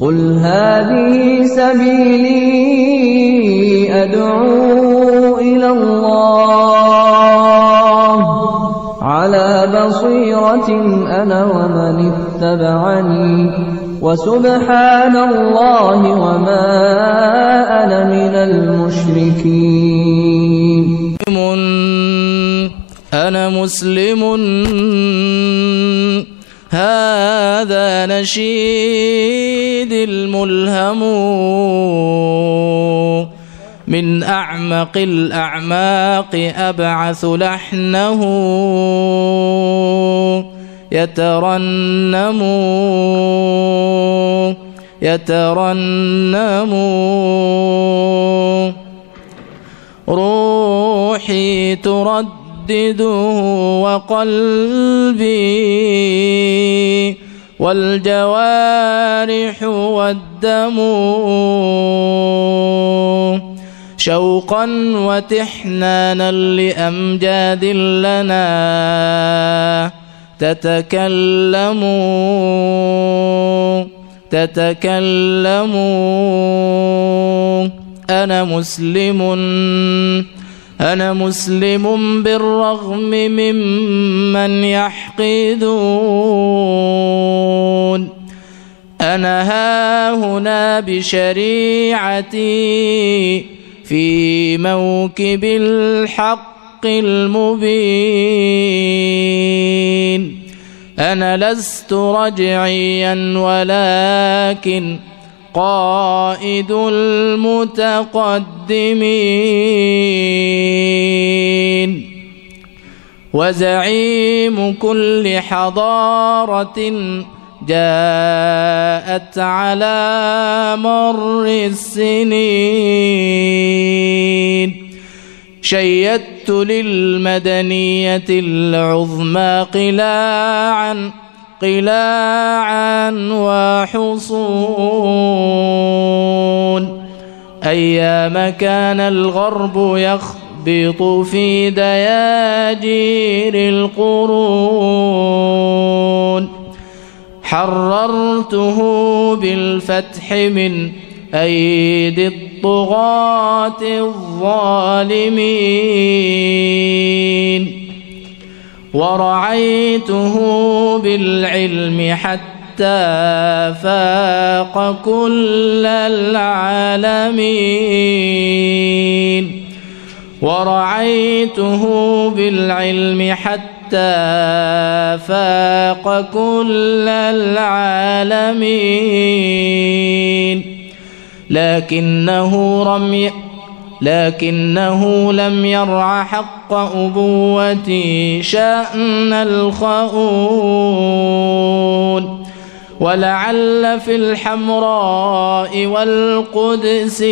قل هذه سبيلي أدعو إلى الله على بصيرة أنا ومن اتبعني وسبحان الله وما أنا من المشركين. أنا مسلم هذا نشيد الملهم من أعمق الأعماق أبعث لحنه يترنم روحي تردده وقلبي والجوارح والدم شوقا وتحنانا لأمجاد لنا تتكلم أنا مسلم بالرغم ممن يحقدون. أنا هاهنا بشريعتي في موكب الحق المبين. أنا لست رجعيا ولكن قائد المتقدمين وزعيم كل حضارة جاءت على مر السنين. شيدت للمدنية العظمى قلاعا وحصون. أيام كان الغرب يخبط في دياجير القرون حررته بالفتح من أيدي الطغاة الظالمين ورعيته بالعلم حتى فاق كل العالمين ورعيته بالعلم حتى فاق كل العالمين لكنه لم يرع حق أبوتي شأن الخؤون. ولعل في الحمراء والقدس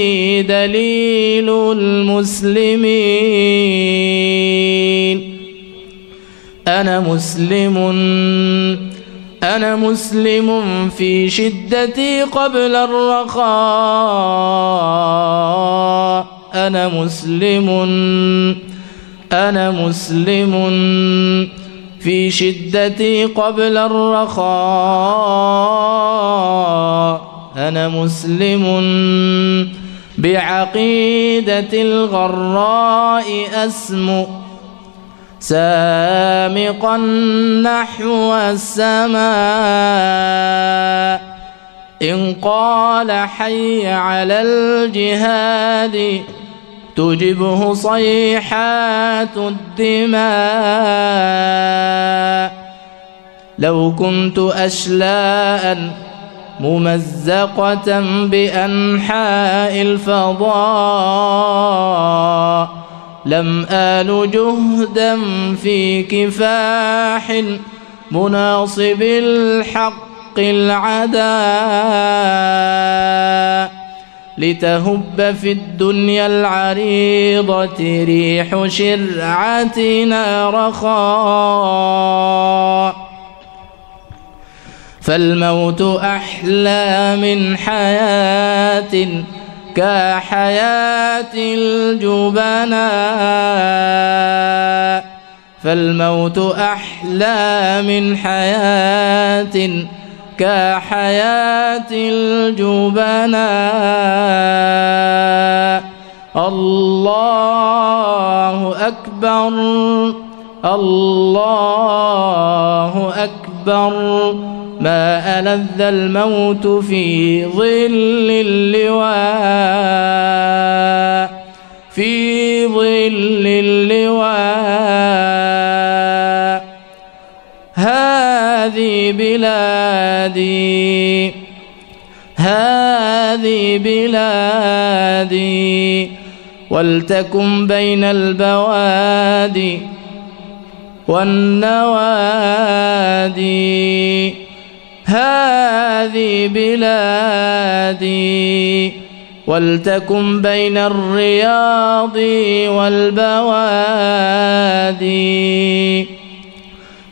دليل المسلمين. أنا مسلم في شدتي قبل الرخاء. أنا مسلم في شدتي قبل الرخاء. أنا مسلم بعقيدة الغراء أسمو سامقا نحو السماء. إن قال حي على الجهاد تجبه صيحات الدماء. لو كنت أشلاء ممزقة بأنحاء الفضاء لم آل جهدا في كفاح مناصب الحق العداء. لتهب في الدنيا العريضة ريح شرعتنا رخاء. فالموت أحلى من حياة كحياة الجبناء. فالموت أحلى من حياة كحياة الجبناء. الله أكبر الله أكبر. ما ألذ الموت في ظل اللواء في ظل اللواء. هذه بلادي هذه بلادي ولتكن بين البوادي والنوادي. هذه بلادي ولتكن بين الرياض والبوادي.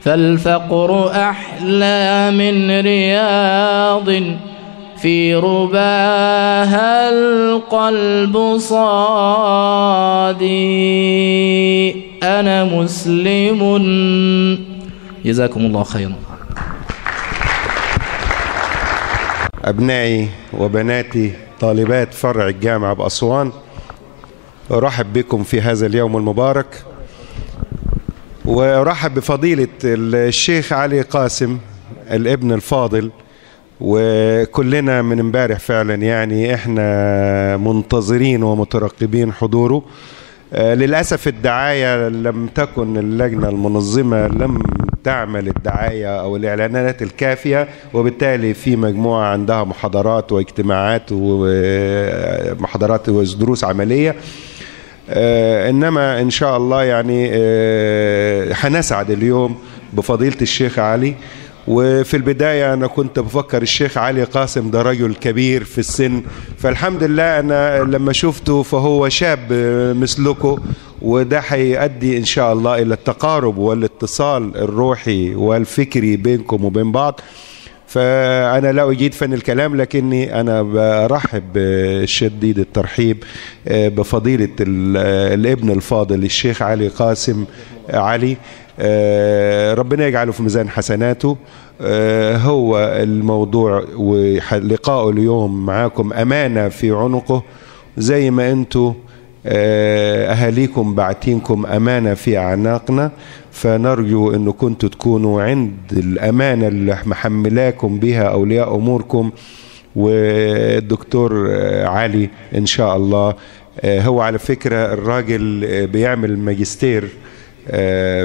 فالفقر أحلى من رياض في رباها القلب صادي. أنا مسلم. جزاكم الله خيرا. أبنائي وبناتي طالبات فرع الجامعة بأسوان، أرحب بكم في هذا اليوم المبارك، وأرحب بفضيلة الشيخ علي قاسم الابن الفاضل. وكلنا من امبارح فعلا يعني احنا منتظرين ومترقبين حضوره. للأسف الدعاية لم تكن اللجنة المنظمة لم تعمل الدعاية أو الإعلانات الكافية، وبالتالي في مجموعة عندها محاضرات واجتماعات ومحاضرات ودروس عملية. إنما إن شاء الله يعني هنسعد اليوم بفضيلة الشيخ علي. وفي البداية أنا كنت بفكر الشيخ علي قاسم ده رجل كبير في السن، فالحمد لله أنا لما شفته فهو شاب مثلكم، وده هيؤدي إن شاء الله إلى التقارب والاتصال الروحي والفكري بينكم وبين بعض. فأنا لا أجيد فن الكلام، لكني أنا برحب شديد الترحيب بفضيلة الابن الفاضل الشيخ علي قاسم علي. ربنا يجعله في ميزان حسناته. هو الموضوع ولقاءه اليوم معاكم أمانة في عنقه، زي ما أنتوا أهاليكم بعتينكم أمانة في أعناقنا، فنرجو أنه كنتوا تكونوا عند الأمانة اللي محملاكم بها أولياء أموركم. والدكتور علي إن شاء الله هو على فكرة الراجل بيعمل ماجستير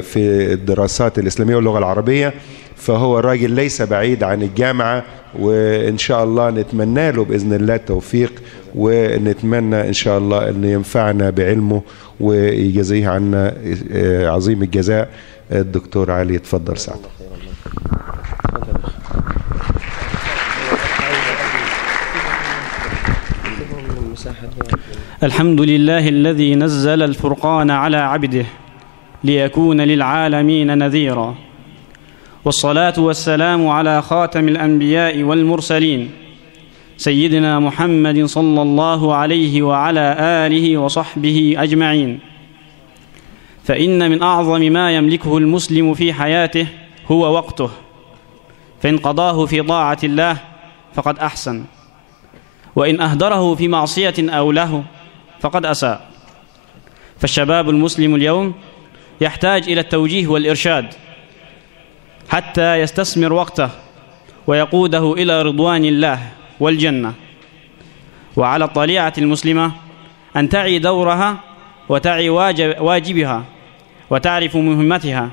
في الدراسات الإسلامية واللغة العربية، فهو الراجل ليس بعيد عن الجامعة، وإن شاء الله نتمنى له بإذن الله التوفيق، ونتمنى إن شاء الله أن ينفعنا بعلمه ويجزيه عنا عظيم الجزاء. الدكتور علي تفضل سعد. الحمد لله الذي نزل الفرقان على عبده ليكون للعالمين نذيرا، والصلاة والسلام على خاتم الأنبياء والمرسلين سيدنا محمد صلى الله عليه وعلى آله وصحبه أجمعين. فإن من أعظم ما يملكه المسلم في حياته هو وقته، فإن قضاه في طاعة الله فقد أحسن، وإن أهدره في معصية أو له فقد أساء. فالشباب المسلم اليوم يحتاج إلى التوجيه والإرشاد حتى يستثمر وقته ويقوده إلى رضوان الله والجنة. وعلى الطليعة المسلمة أن تعي دورها وتعي واجبها وتعرف مهمتها،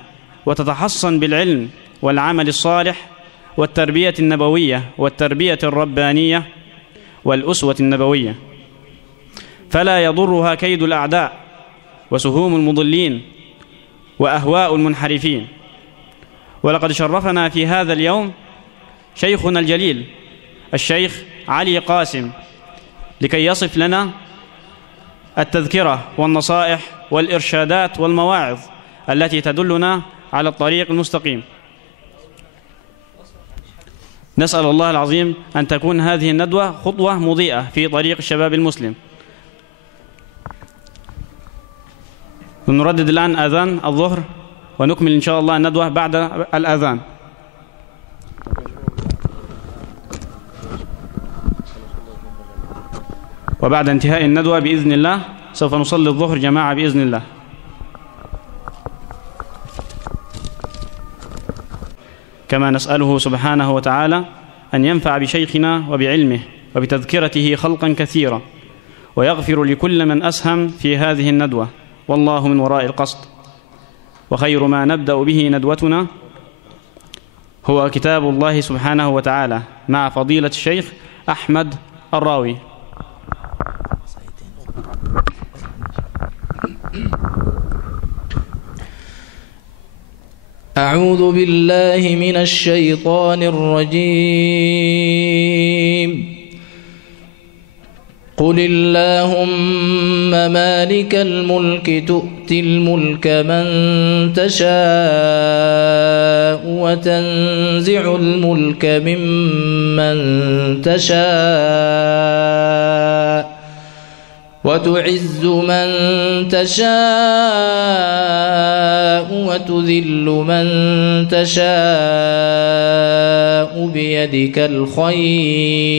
وتتحصن بالعلم والعمل الصالح والتربية النبوية والتربية الربانية والأسوة النبوية، فلا يضرها كيد الأعداء وسهوم المضلين وأهواء المنحرفين. ولقد شرفنا في هذا اليوم شيخنا الجليل الشيخ علي قاسم لكي يصف لنا التذكرة والنصائح والإرشادات والمواعظ التي تدلنا على الطريق المستقيم. نسأل الله العظيم أن تكون هذه الندوة خطوة مضيئة في طريق الشباب المسلم. نردد الآن أذان الظهر، ونكمل إن شاء الله الندوة بعد الأذان. وبعد انتهاء الندوة بإذن الله سوف نصلي الظهر جماعة بإذن الله. كما نسأله سبحانه وتعالى أن ينفع بشيخنا وبعلمه وبتذكرته خلقا كثيرا، ويغفر لكل من أسهم في هذه الندوة، والله من وراء القصد. وخير ما نبدأ به ندوتنا هو كتاب الله سبحانه وتعالى مع فضيلة الشيخ أحمد الراوي. أعوذ بالله من الشيطان الرجيم. قل اللهم مالك الملك تؤتي الملك من تشاء وتنزع الملك ممن تشاء وتعز من تشاء وتذل من تشاء بيدك الخير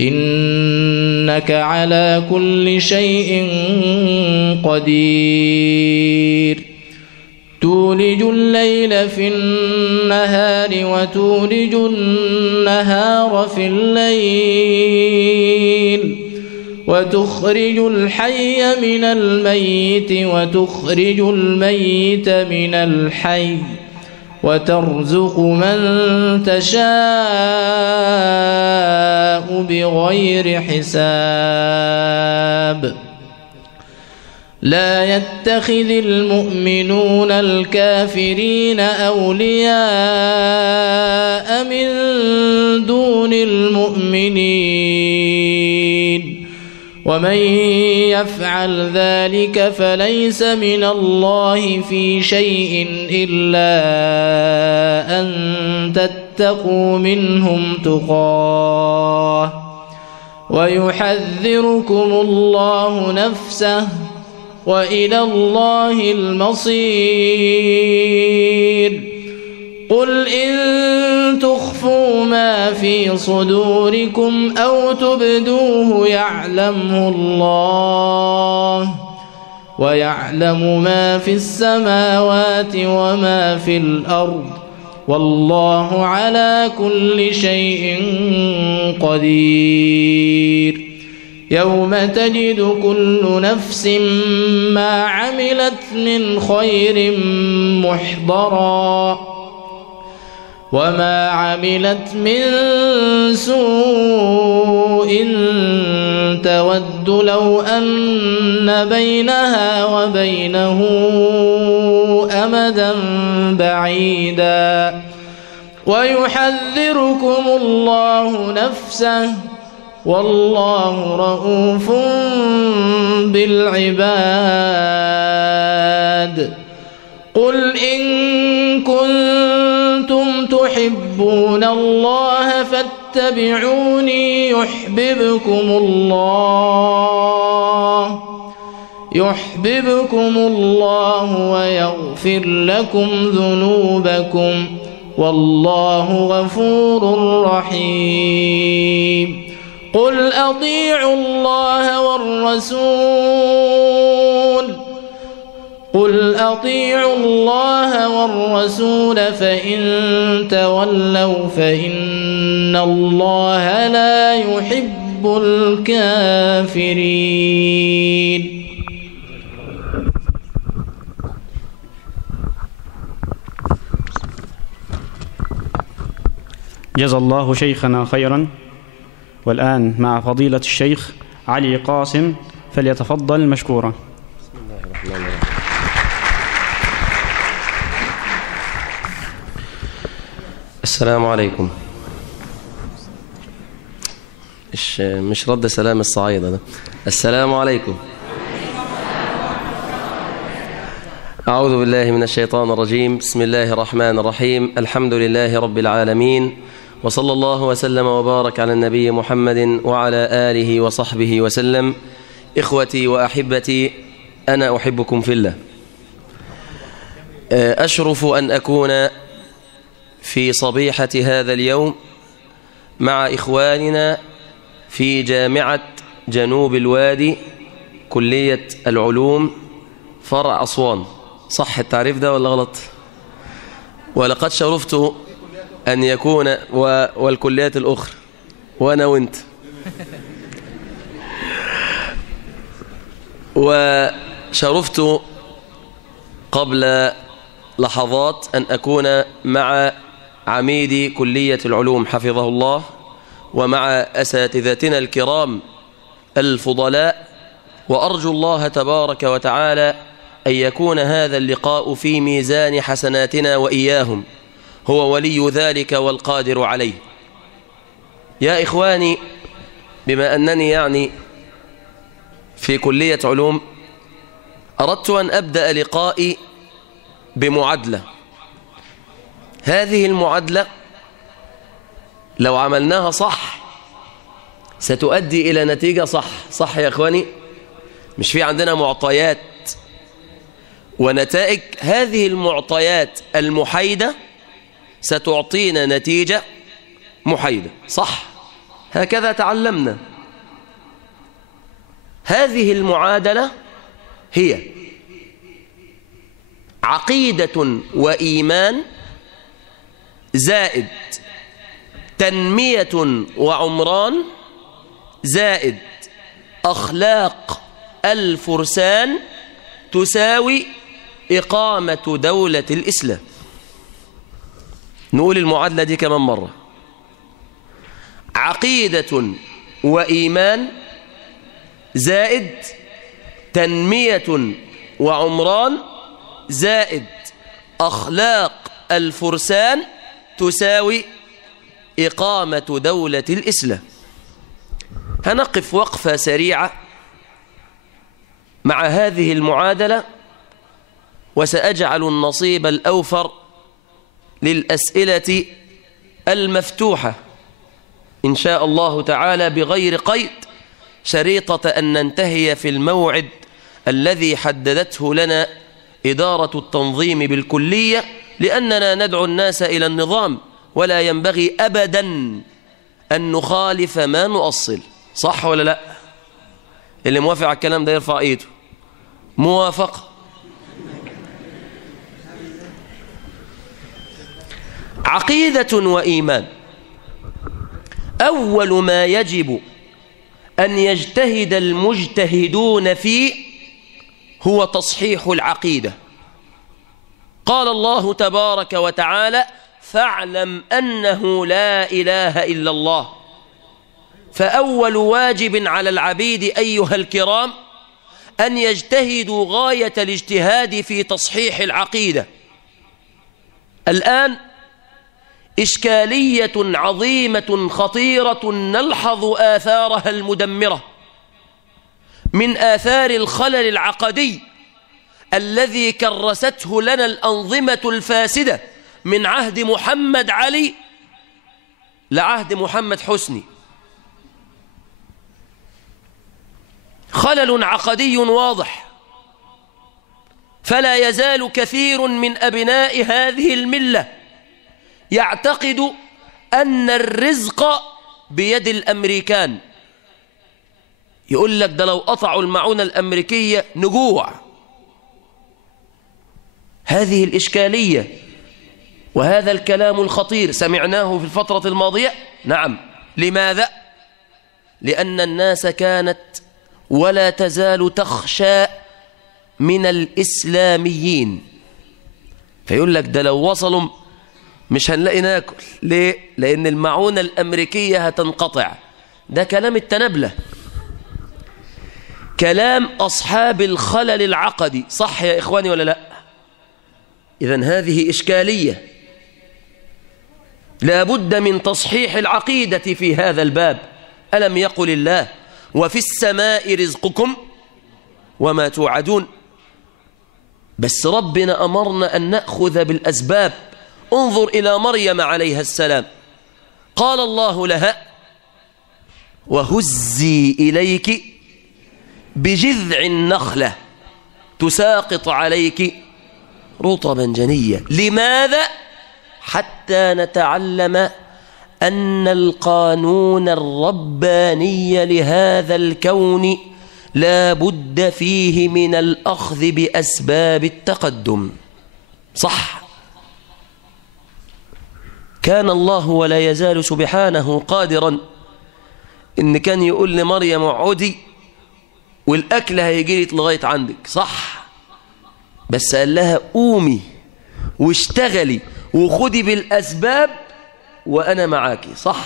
إنك على كل شيء قدير. تولج الليل في النهار وتولج النهار في الليل وتخرج الحي من الميت وتخرج الميت من الحي وترزق من تشاء بغير حساب. لا يتخذ المؤمنون الكافرين أولياء من دون المؤمنين، ومن يفعل ذلك فليس من الله في شيء إلا أن تتقوا منهم تقاه، ويحذركم الله نفسه، وإلى الله المصير. قل إن تخفوا ما في صدوركم أو تبدوه يعلمه الله، ويعلم ما في السماوات وما في الأرض، والله على كل شيء قدير. يوم تجد كل نفس ما عملت من خير محضرا وما عملت من سوء تود لو أن بينها وبينه أمدا بعيدا، ويحذركم الله نفسه، والله رؤوف بالعباد. قل إن كنتم تحبون الله فاتبعوني يحببكم الله ويغفر لكم ذنوبكم، والله غفور رحيم. قل أطيعوا الله والرسول فإن تولوا فإن الله لا يحب الكافرين. جزا الله شيخنا خيرا. والآن مع فضيلة الشيخ علي قاسم، فليتفضل مشكورا. بسم الله الرحمن الرحيم. السلام عليكم. مش رد سلام الصعيدة ده. السلام عليكم. أعوذ بالله من الشيطان الرجيم. بسم الله الرحمن الرحيم. الحمد لله رب العالمين، وصلى الله وسلم وبارك على النبي محمد وعلى آله وصحبه وسلم. إخوتي وأحبتي، أنا أحبكم في الله. أشرف أن أكون في صبيحة هذا اليوم مع إخواننا في جامعة جنوب الوادي كلية العلوم فرع أسوان. صح التعريف ده ولا غلط؟ ولقد شرفت أن يكون والكليات الأخرى وأنا وأنت. وشرفت قبل لحظات أن أكون مع عميد كلية العلوم حفظه الله ومع أساتذتنا الكرام الفضلاء، وأرجو الله تبارك وتعالى أن يكون هذا اللقاء في ميزان حسناتنا وإياهم، هو ولي ذلك والقادر عليه. يا إخواني، بما أنني يعني في كلية علوم، أردت أن أبدأ لقائي بمعادلة. هذه المعادلة لو عملناها صح ستؤدي إلى نتيجة صح يا إخواني؟ مش في عندنا معطيات ونتائج؟ هذه المعطيات المحايدة ستعطينا نتيجة محايدة، صح؟ هكذا تعلمنا. هذه المعادلة هي عقيدة وإيمان زائد تنمية وعمران زائد أخلاق الفرسان تساوي إقامة دولة الإسلام. نقول المعادلة دي كمان مرة: عقيدة وإيمان زائد تنمية وعمران زائد أخلاق الفرسان تساوي إقامة دولة الإسلام. هنقف وقفة سريعة مع هذه المعادلة، وسأجعل النصيب الأوفر للأسئلة المفتوحة إن شاء الله تعالى بغير قيد، شريطة أن ننتهي في الموعد الذي حددته لنا إدارة التنظيم بالكلية، لأننا ندعو الناس إلى النظام ولا ينبغي أبدا أن نخالف ما نؤصل. صح ولا لا؟ اللي موافق على الكلام ده يرفع ايده. موافقة. عقيدة وإيمان. أول ما يجب أن يجتهد المجتهدون فيه هو تصحيح العقيدة. قال الله تبارك وتعالى: فاعلم أنه لا إله إلا الله. فأول واجب على العبيد أيها الكرام أن يجتهدوا غاية الاجتهاد في تصحيح العقيدة. الآن إشكالية عظيمة خطيرة نلحظ آثارها المدمرة من آثار الخلل العقدي الذي كرسته لنا الأنظمة الفاسدة من عهد محمد علي لعهد محمد حسني. خلل عقدي واضح، فلا يزال كثير من أبناء هذه الملة يعتقد أن الرزق بيد الأمريكان. يقول لك ده لو قطعوا المعونة الأمريكية نجوع. هذه الإشكالية وهذا الكلام الخطير سمعناه في الفترة الماضية. نعم. لماذا؟ لأن الناس كانت ولا تزال تخشى من الإسلاميين، فيقول لك ده لو وصلوا مش هنلاقي ناكل. ليه؟ لأن المعونة الأمريكية هتنقطع. ده كلام التنبلة، كلام أصحاب الخلل العقدي. صح يا إخواني ولا لا؟ إذن هذه إشكالية، لا بد من تصحيح العقيدة في هذا الباب. ألم يقل الله: وفي السماء رزقكم وما توعدون؟ بس ربنا أمرنا أن نأخذ بالأسباب. انظر إلى مريم عليها السلام، قال الله لها: وهزي إليك بجذع النخلة تساقط عليك رطبا جنيا. لماذا؟ حتى نتعلم أن القانون الرباني لهذا الكون لا بد فيه من الأخذ بأسباب التقدم. صح، كان الله ولا يزال سبحانه قادرا إن كان يقول لمريم اقعدي والأكل هيجي لغاية عندك. صح، بس قال لها قومي واشتغلي وخدي بالأسباب وأنا معاكي. صح،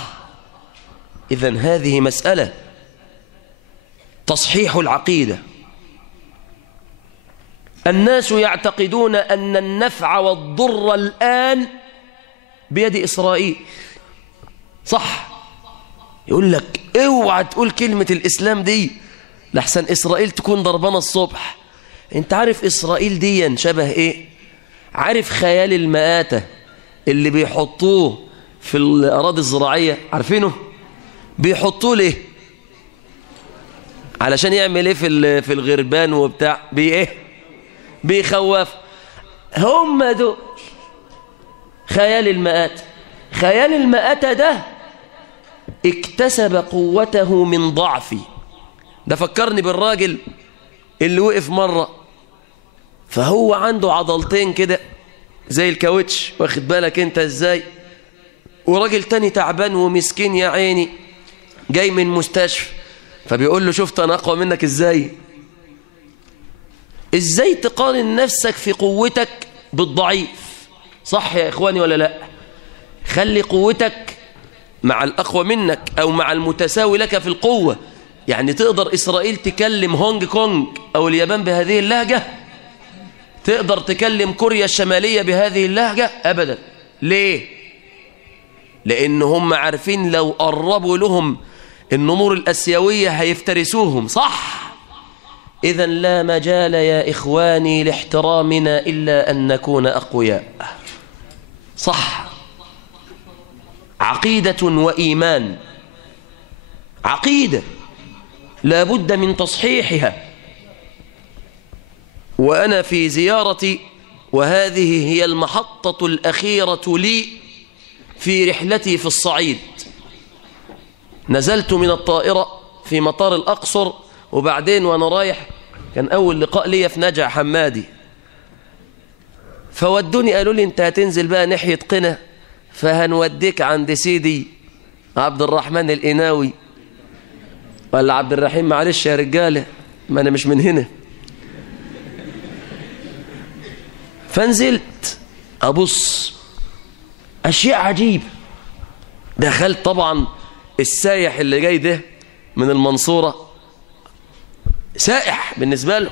إذن هذه مسألة تصحيح العقيدة. الناس يعتقدون أن النفع والضر الآن بيد إسرائيل. صح، يقول لك اوعى تقول كلمة الإسلام دي لحسن إسرائيل تكون ضربانة الصبح. انت عارف إسرائيل دي شبه ايه؟ عارف خيال المآتة اللي بيحطوه في الأراضي الزراعية؟ عارفينه؟ بيحطوه ليه؟ علشان يعمل ايه في الغربان وبتاع ايه؟ بيخوف. هم دول خيال المآتة. خيال المآتة ده اكتسب قوته من ضعفي. ده فكرني بالراجل اللي وقف مرة فهو عنده عضلتين كده زي الكاوتش، واخد بالك انت ازاي؟ وراجل تاني تعبان ومسكين يا عيني جاي من مستشفى، فبيقول له شفت انا اقوى منك ازاي؟ ازاي تقارن نفسك في قوتك بالضعيف؟ صح يا اخواني ولا لا؟ خلي قوتك مع الأقوى منك أو مع المتساوي لك في القوة. يعني تقدر إسرائيل تكلم هونج كونج أو اليابان بهذه اللهجة؟ تقدر تكلم كوريا الشمالية بهذه اللهجة؟ أبدا. ليه؟ لأن هم عارفين لو قربوا لهم النمور الأسيوية هيفترسوهم. صح؟ إذا لا مجال يا إخواني لاحترامنا إلا أن نكون أقوياء. صح، عقيدة وإيمان، عقيدة لا بد من تصحيحها. وأنا في زيارتي، وهذه هي المحطة الأخيرة لي في رحلتي في الصعيد، نزلت من الطائرة في مطار الأقصر، وبعدين وأنا رايح كان أول لقاء لي في نجع حمادي، فودوني قالوا لي أنت هتنزل بقى ناحية قنا، فهنوديك عند سيدي عبد الرحمن الإناوي ولا عبد الرحيم، معلش يا رجالة ما أنا مش من هنا. فنزلت أبص أشياء عجيبة. دخلت طبعا السايح اللي جاي ده من المنصورة سائح بالنسبة له.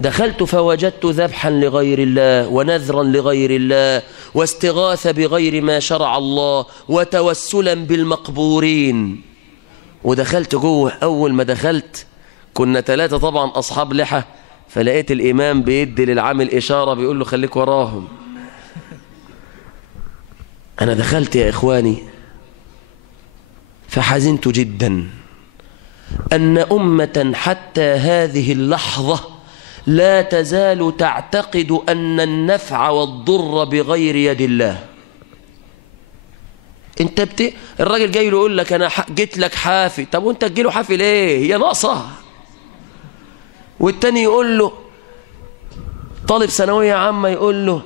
دخلت فوجدت ذبحا لغير الله ونذرا لغير الله واستغاثة بغير ما شرع الله وتوسلا بالمقبورين. ودخلت جوه. أول ما دخلت كنا 3 طبعا أصحاب لحى، فلقيت الإمام بيدي للعامل إشارة بيقول له خليك وراهم. أنا دخلت يا إخواني فحزنت جدا أن أمة حتى هذه اللحظة لا تزال تعتقد أن النفع والضر بغير يد الله. انت الراجل جاي له يقول لك أنا جيت لك حافي، طب وانت تجيله حافي ليه؟ هي ناقصة. والتاني يقول له طالب ثانوية عامة يقول له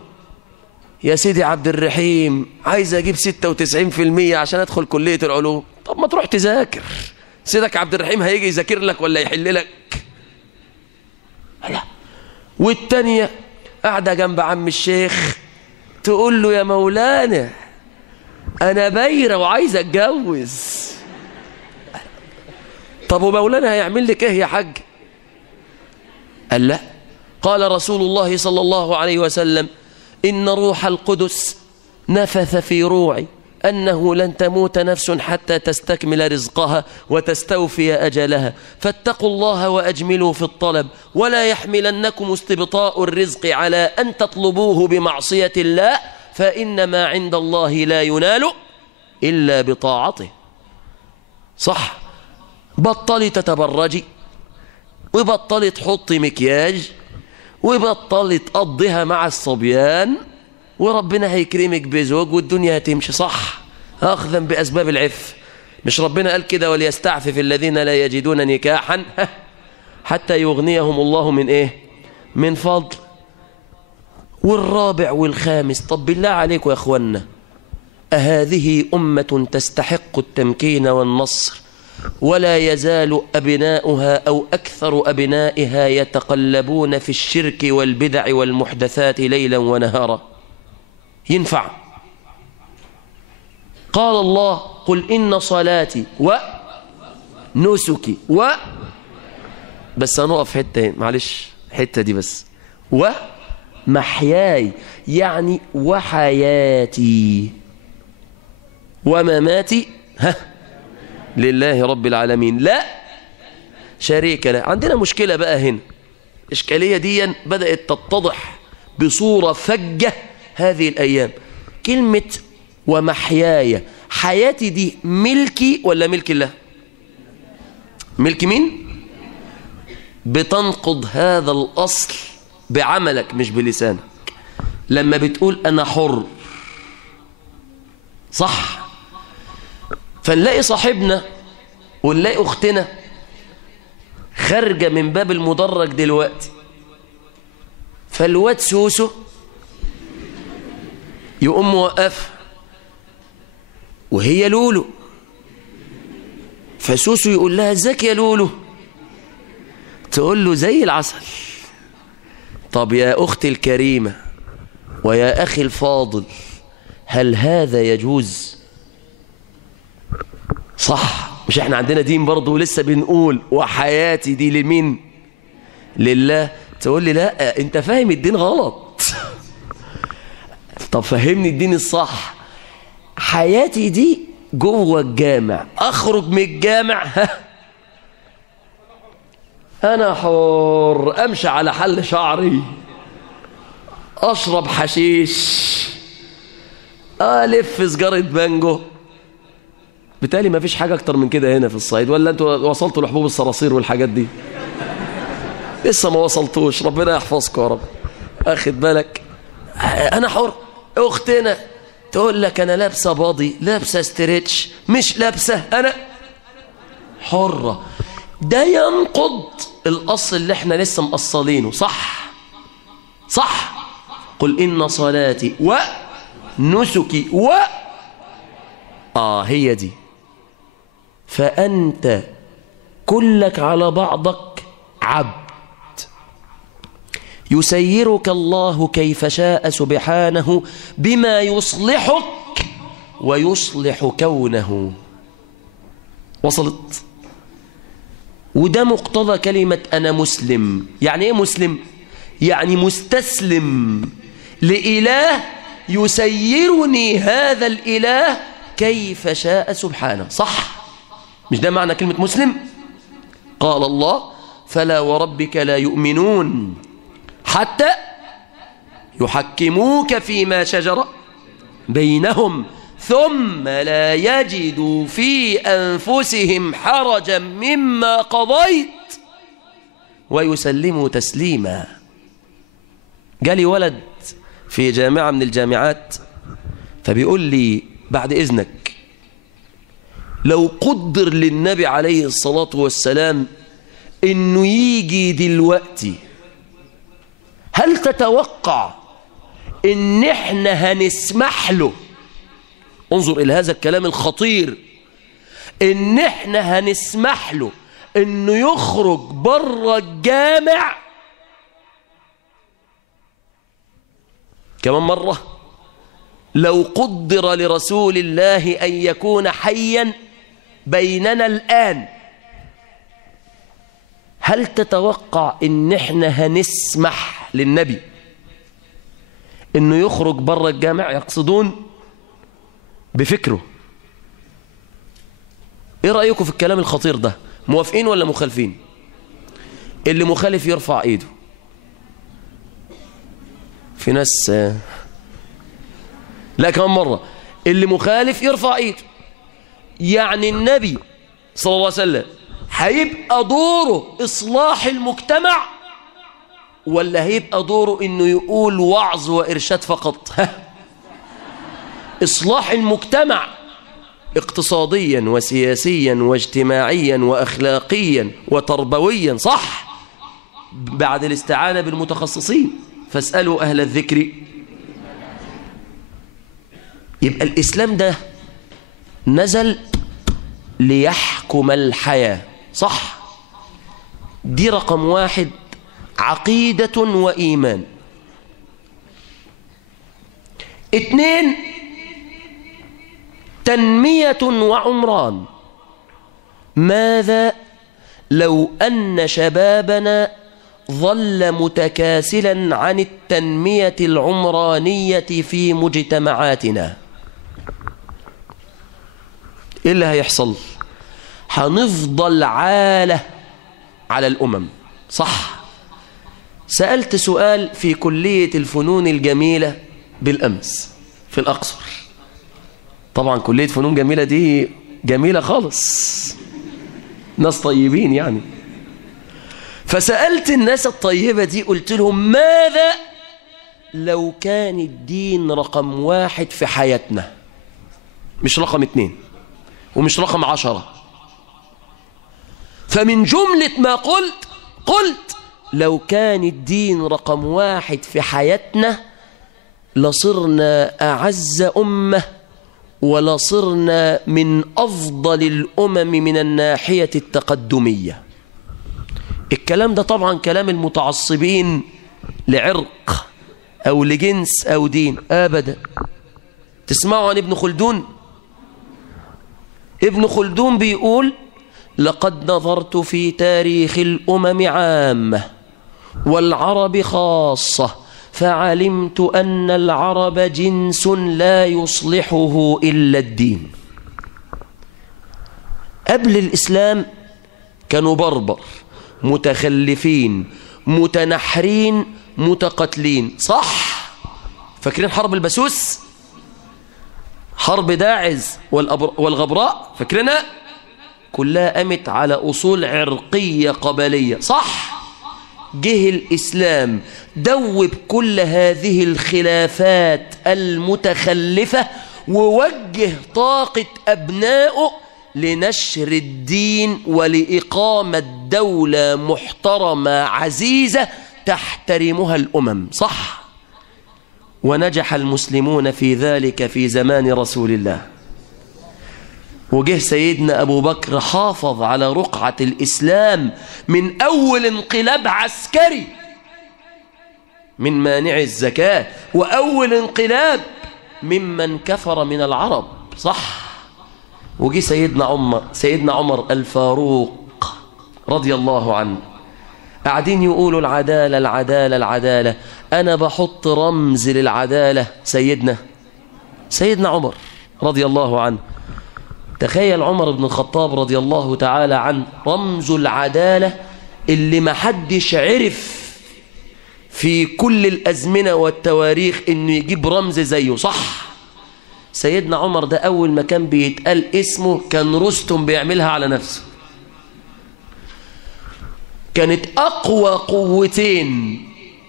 يا سيدي عبد الرحيم عايز أجيب 96% عشان أدخل كلية العلوم. طب ما تروح تذاكر، سيدك عبد الرحيم هيجي يذاكر لك ولا يحل لك؟ لا. والتانية قاعدة جنب عم الشيخ تقول له يا مولانا أنا بايرة وعايز أتجوز. طب ومولانا هيعمل لك إيه يا حاج؟ قال لا، قال رسول الله صلى الله عليه وسلم إن روح القدس نفث في روعي أنه لن تموت نفس حتى تستكمل رزقها وتستوفي أجلها، فاتقوا الله وأجملوا في الطلب، ولا يحملنكم استبطاء الرزق على أن تطلبوه بمعصية الله، فإن ما عند الله لا ينال إلا بطاعته. صح، بطلي تتبرجي، وبطلي تحطي مكياج، وبطلي تقضيها مع الصبيان، وربنا هيكرمك بزوج والدنيا هتمشي. صح، أخذا بأسباب العف. مش ربنا قال كده وليستعفف الذين لا يجدون نكاحا حتى يغنيهم الله من إيه؟ من فضل. والرابع والخامس، طب بالله عليكم يا أخوانا، أهذه أمة تستحق التمكين والنصر ولا يزال أبناؤها أو أكثر أبنائها يتقلبون في الشرك والبدع والمحدثات ليلا ونهارا؟ ينفع؟ قال الله قل إن صلاتي ونسكي بس هنقف حتة، معلش حتة دي بس، ومحياي يعني وحياتي ومماتي لله رب العالمين لا شريك له. عندنا مشكلة بقى هنا، إشكالية دي بدأت تتضح بصورة فجة هذه الأيام. كلمة ومحياي، حياتي دي ملكي ولا ملك الله؟ ملك مين؟ بتنقض هذا الأصل بعملك مش بلسانك. لما بتقول أنا حر، صح؟ فنلاقي صاحبنا ونلاقي أختنا خارجة من باب المدرج دلوقتي، فالواد سوسو يقوم موقف وهي لولو، فسوسو يقول لها ازيك يا لولو، تقول له زي العسل. طب يا أختي الكريمة ويا أخي الفاضل، هل هذا يجوز؟ صح؟ مش احنا عندنا دين برضه ولسه بنقول وحياتي دي لمين؟ لله. تقول لي لا انت فاهم الدين غلط. طب فهمني الدين الصح. حياتي دي جوه الجامع، اخرج من الجامع انا حر، امشي على حل شعري، اشرب حشيش، الف سجارة بانجو. بالتالي ما فيش حاجة اكتر من كده هنا في الصعيد، ولا انتوا وصلتوا لحبوب الصراصير والحاجات دي؟ لسه ما وصلتوش، ربنا يحفظكم يا رب. اخد بالك؟ انا حر. اختنا تقول لك انا لابسه باضي، لابسه ستريتش، مش لابسه، انا حره. ده ينقض الاصل اللي احنا لسه مقصلينه. صح؟ صح؟ قل ان صلاتي ونسكي هي دي. فانت كلك على بعضك عبد، يسيرك الله كيف شاء سبحانه بما يصلحك ويصلح كونه. وصلت؟ وده مقتضى كلمة أنا مسلم. يعني إيه مسلم؟ يعني مستسلم لإله يسيرني هذا الإله كيف شاء سبحانه. صح؟ مش ده معنى كلمة مسلم؟ قال الله فلا وربك لا يؤمنون حتى يحكموك فيما شجر بينهم ثم لا يجدوا في أنفسهم حرجا مما قضيت ويسلموا تسليما. جالي ولد في جامعة من الجامعات فبيقول لي بعد إذنك، لو قدر للنبي عليه الصلاة والسلام إنه يجي دلوقتي، هل تتوقع إن إحنا هنسمح له؟ انظر إلى هذا الكلام الخطير، إن إحنا هنسمح له إنه يخرج بره الجامع كمان مرة؟ لو قدر لرسول الله أن يكون حيا بيننا الآن، هل تتوقع إن إحنا هنسمح للنبي إنه يخرج بره الجامع؟ يقصدون بفكره. إيه رأيكم في الكلام الخطير ده؟ موافقين ولا مخالفين؟ اللي مخالف يرفع إيده. في ناس لا كمان مرة، اللي مخالف يرفع إيده. يعني النبي صلى الله عليه وسلم هيبقى دوره إصلاح المجتمع ولا هيبقى دوره إنه يقول وعظ وإرشاد فقط؟ إصلاح المجتمع اقتصاديا وسياسيا واجتماعيا وأخلاقيا وتربويا، صح، بعد الاستعانة بالمتخصصين، فاسألوا أهل الذكر. يبقى الإسلام ده نزل ليحكم الحياة، صح. دي رقم 1، عقيدة وإيمان. 2، تنمية وعمران. ماذا لو أن شبابنا ظل متكاسلا عن التنمية العمرانية في مجتمعاتنا؟ إيه اللي هيحصل؟ هنفضل عالة على الأمم، صح. سألت سؤال في كلية الفنون الجميلة بالأمس في الأقصر. طبعا كلية فنون جميلة دي جميلة خالص، ناس طيبين يعني. فسألت الناس الطيبة دي، قلت لهم ماذا لو كان الدين رقم 1 في حياتنا، مش رقم 2 ومش رقم 10؟ فمن جملة ما قلت لو كان الدين رقم 1 في حياتنا لصرنا أعز أمة، ولصرنا من أفضل الأمم من الناحية التقدمية. الكلام ده طبعا كلام المتعصبين لعرق أو لجنس أو دين، أبدا. تسمعوا عن ابن خلدون؟ ابن خلدون بيقول: لقد نظرت في تاريخ الأمم عامة والعرب خاصة، فعلمت أن العرب جنس لا يصلحه إلا الدين. قبل الإسلام كانوا بربر، متخلفين، متنحرين، متقاتلين، صح. فاكرين حرب البسوس، حرب داعز والغبراء، فاكرينها؟ كلها قامت على أصول عرقية قبلية، صح. جه الإسلام دوب كل هذه الخلافات المتخلفة، ووجه طاقة أبنائه لنشر الدين ولإقامة دولة محترمة عزيزة تحترمها الأمم، صح. ونجح المسلمون في ذلك في زمان رسول الله. وجه سيدنا أبو بكر حافظ على رقعة الإسلام من أول انقلاب عسكري من مانع الزكاة، وأول انقلاب ممن كفر من العرب، صح. وجه سيدنا عمر الفاروق رضي الله عنه، قاعدين يقولوا العدالة العدالة العدالة. أنا بحط رمز للعدالة سيدنا عمر رضي الله عنه. تخيل عمر بن الخطاب رضي الله تعالى عنه، رمز العدالة اللي ما حدش عرف في كل الأزمنة والتواريخ إنه يجيب رمز زيه، صح. سيدنا عمر ده أول ما كان بيتقال اسمه كان رستم بيعملها على نفسه. كانت أقوى قوتين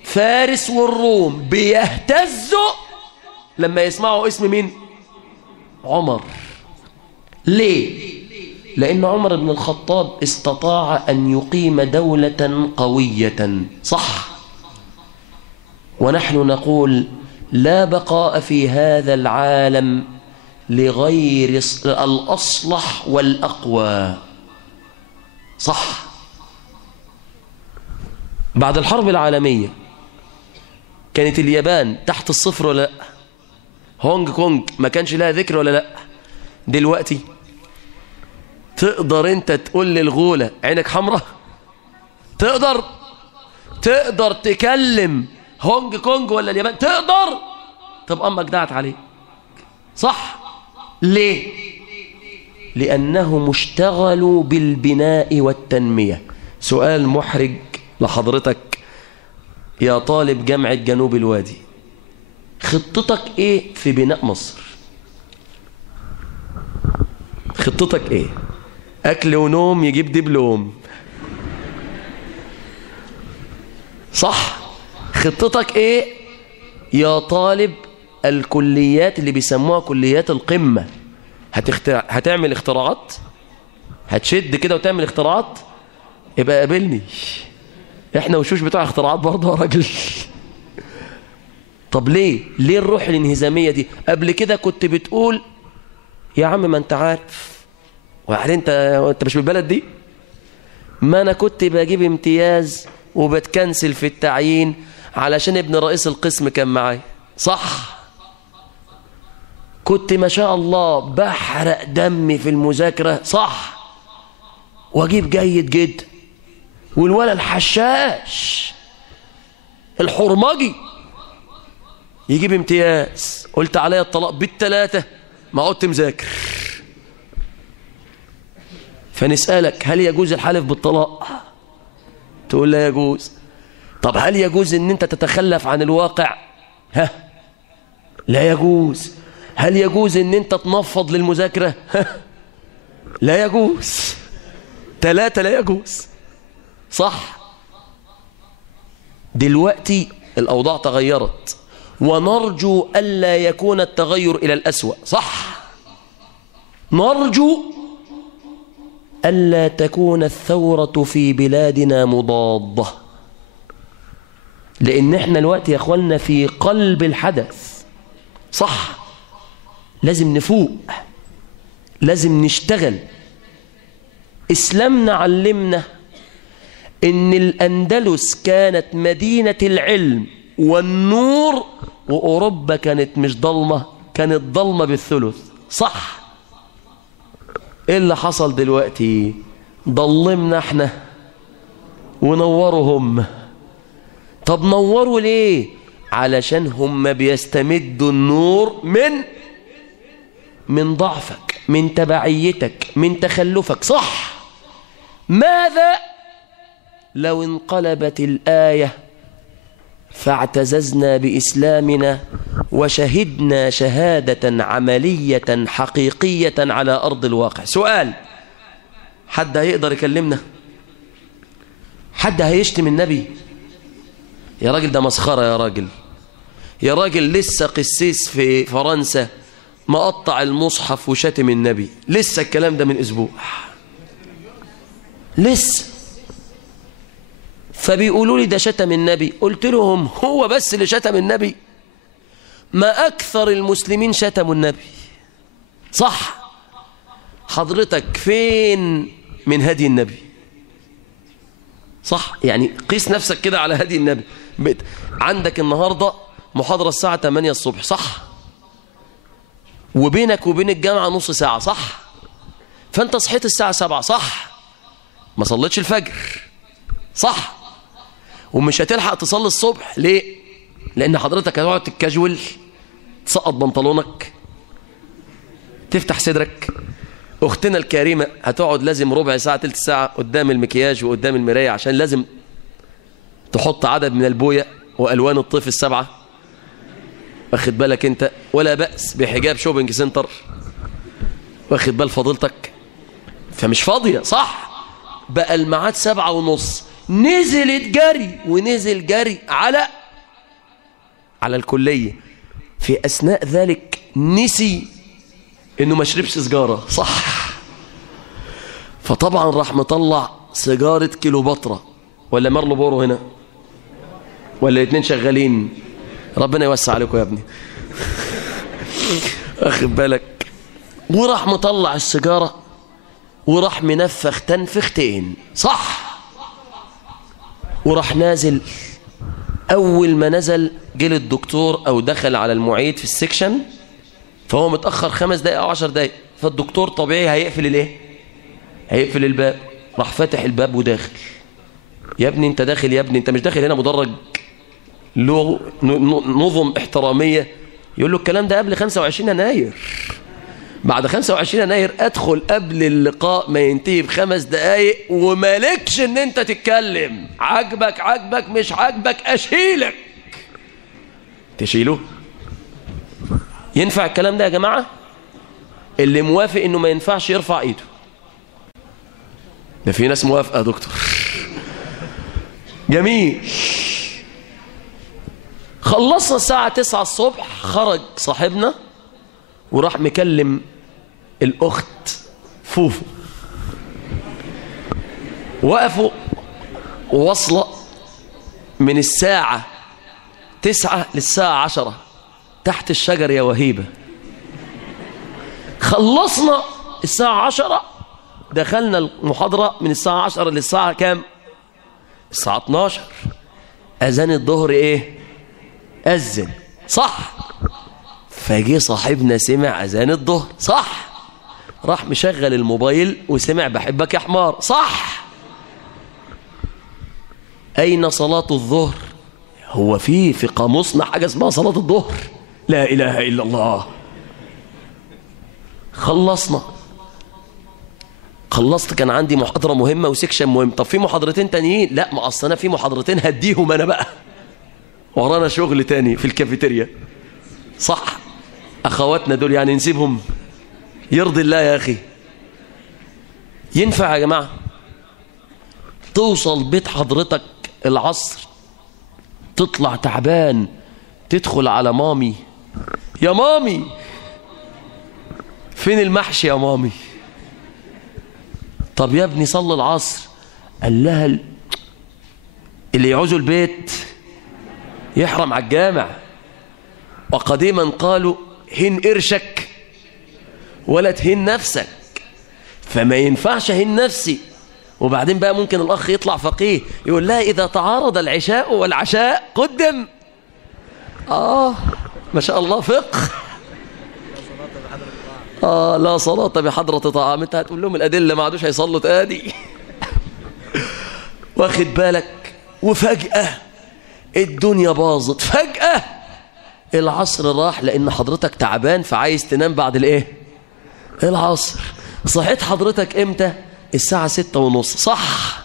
فارس والروم بيهتزوا لما يسمعوا اسم مين؟ عمر. ليه؟ لأن عمر بن الخطاب استطاع أن يقيم دولة قوية، صح. ونحن نقول لا بقاء في هذا العالم لغير الأصلح والأقوى، صح. بعد الحرب العالمية كانت اليابان تحت الصفر ولا لا؟ هونج كونج ما كانش لها ذكر ولا لا؟ دلوقتي تقدر انت تقول للغولة عينك حمراء؟ تقدر تكلم هونج كونج ولا اليابان؟ تقدر؟ طب أمك دعت عليك، صح. ليه؟ لأنهم اشتغلوا بالبناء والتنمية. سؤال محرج لحضرتك يا طالب جامعة جنوب الوادي، خطتك ايه في بناء مصر؟ خطتك ايه؟ اكل ونوم يجيب دبلوم، صح. خطتك ايه يا طالب الكليات اللي بيسموها كليات القمة؟ هتعمل اختراعات، هتشد كده وتعمل اختراعات، يبقى قابلني. احنا وشوش بتوع اختراعات برضه يا راجل. طب ليه الروح الانهزامية دي؟ قبل كده كنت بتقول يا عم ما انت عارف، وبعدين انت مش من البلد دي. ما انا كنت بجيب امتياز وبتكنسل في التعيين علشان ابن رئيس القسم كان معايا، صح؟ كنت ما شاء الله بحرق دمي في المذاكرة، صح؟ واجيب جيد جدا. والولد الحشاش الحرمجي يجيب امتياز، قلت عليا الطلاق بالثلاثة، ما قعدت مذاكر. فنسألك هل يجوز الحلف بالطلاق؟ تقول لا يجوز. طب هل يجوز ان انت تتخلف عن الواقع؟ لا يجوز. هل يجوز ان انت تنفض للمذاكرة؟ لا يجوز. 3 لا يجوز، صح؟ دلوقتي الأوضاع تغيرت، ونرجو ألا يكون التغير إلى الأسوأ، صح؟ نرجو ألا تكون الثورة في بلادنا مضادة، لأن احنا الوقت يا أخواننا في قلب الحدث، صح؟ لازم نفوق، لازم نشتغل. إسلامنا علمنا إن الأندلس كانت مدينة العلم والنور، وأوروبا كانت مش ضلمة، كانت ضلمة بالثلث، صح؟ إيه اللي حصل دلوقتي؟ ضلمنا احنا ونوروا هم. طب نوروا ليه؟ علشان هم بيستمدوا النور من ضعفك، من تبعيتك، من تخلفك، صح؟ ماذا لو انقلبت الآية فاعتززنا بإسلامنا وشهدنا شهادة عملية حقيقية على أرض الواقع؟ سؤال، حد هيقدر يكلمنا؟ حد هيشتم النبي؟ يا راجل ده مسخرة يا راجل. يا راجل لسه قسيس في فرنسا مقطع المصحف وشتم النبي، لسه الكلام ده من أسبوع، لسه. فبيقولوا لي ده شتم النبي. قلت لهم هو بس اللي شتم النبي؟ ما أكثر المسلمين شتموا النبي، صح؟ حضرتك فين من هدي النبي؟ صح؟ يعني قيس نفسك كده على هدي النبي. عندك النهاردة محاضرة الساعة 8 الصبح، صح؟ وبينك وبين الجامعة نص ساعة، صح؟ فأنت صحيت الساعة 7، صح؟ ما صليتش الفجر، صح؟ ومش هتلحق تصلي الصبح، ليه؟ لأن حضرتك هتقعد تتكجول، تسقط بنطلونك، تفتح صدرك. أختنا الكريمة هتقعد لازم ربع ساعة تلت ساعة قدام المكياج وقدام المراية، عشان لازم تحط عدد من البوية وألوان الطيف ال7، واخد بالك انت؟ ولا بأس بحجاب شوبينج سنتر، واخد بال فضيلتك؟ فمش فاضية، صح؟ بقى الميعاد 7:30، نزلت جري ونزل جري على الكلية. في أثناء ذلك نسي إنه ما شربش سجارة، صح؟ فطبعا راح مطلع سيجارة كيلوباترا ولا مارلبورو هنا، ولا الاتنين شغالين، ربنا يوسع عليكم يا ابني. واخد بالك؟ وراح مطلع السيجارة وراح منفخ تنفختين، صح؟ وراح نازل. أول ما نزل جه الدكتور أو دخل على المعيد في السكشن، فهو متأخر 5 دقايق أو 10 دقايق، فالدكتور طبيعي هيقفل الايه؟ هيقفل الباب. راح فاتح الباب وداخل. يا ابني انت داخل، يا ابني انت مش داخل هنا مدرج له نظم احترامية. يقول له الكلام ده قبل 25 يناير. بعد 25 يناير ادخل قبل اللقاء ما ينتهي ب5 دقايق ومالكش ان انت تتكلم. عجبك مش عجبك اشيلك. تشيله؟ ينفع الكلام ده يا جماعة؟ اللي موافق انه ما ينفعش يرفع ايده. ده في ناس موافقة يا دكتور. جميل. خلصنا الساعة 9 الصبح، خرج صاحبنا وراح مكلم الأخت فوفو وقفوا وصلة من الساعة 9 للساعة 10 تحت الشجر يا وهيبة. خلصنا الساعة 10، دخلنا المحاضرة من الساعة 10 للساعة كام؟ الساعة 12. أذان الظهر إيه؟ أذن صح. فجي صاحبنا سمع أذان الظهر صح، راح مشغل الموبايل وسمع بحبك يا حمار صح. أين صلاة الظهر؟ هو في قاموسنا حاجة اسمها صلاة الظهر؟ لا إله إلا الله. خلصت كان عندي محاضرة مهمة وسكشن مهم. طب في محاضرتين تانيين؟ لا، ما أصل أنا في محاضرتين هديهم أنا بقى، ورانا شغل تاني في الكافيتيريا صح. أخواتنا دول يعني نسيبهم؟ يرضي الله يا أخي؟ ينفع يا جماعة؟ توصل بيت حضرتك العصر تطلع تعبان، تدخل على مامي، يا مامي فين المحشي يا مامي؟ طب يا ابني صلي العصر. قال لها اللي يعوزوا البيت يحرم على الجامع. وقديما قالوا هن قرشك ولا تهن نفسك، فما ينفعش هن نفسي. وبعدين بقى ممكن الأخ يطلع فقيه يقول لها إذا تعارض العشاء والعشاء قدم. ما شاء الله فقه. لا صلاة بحضرة طعام. انت هتقول لهم الأدلة ما عادوش هيصلوا تاني. واخد بالك؟ وفجأة الدنيا باظت، فجأة العصر راح لأن حضرتك تعبان فعايز تنام بعد الايه؟ العصر. صحيت حضرتك امتى؟ الساعة 6:30 صح.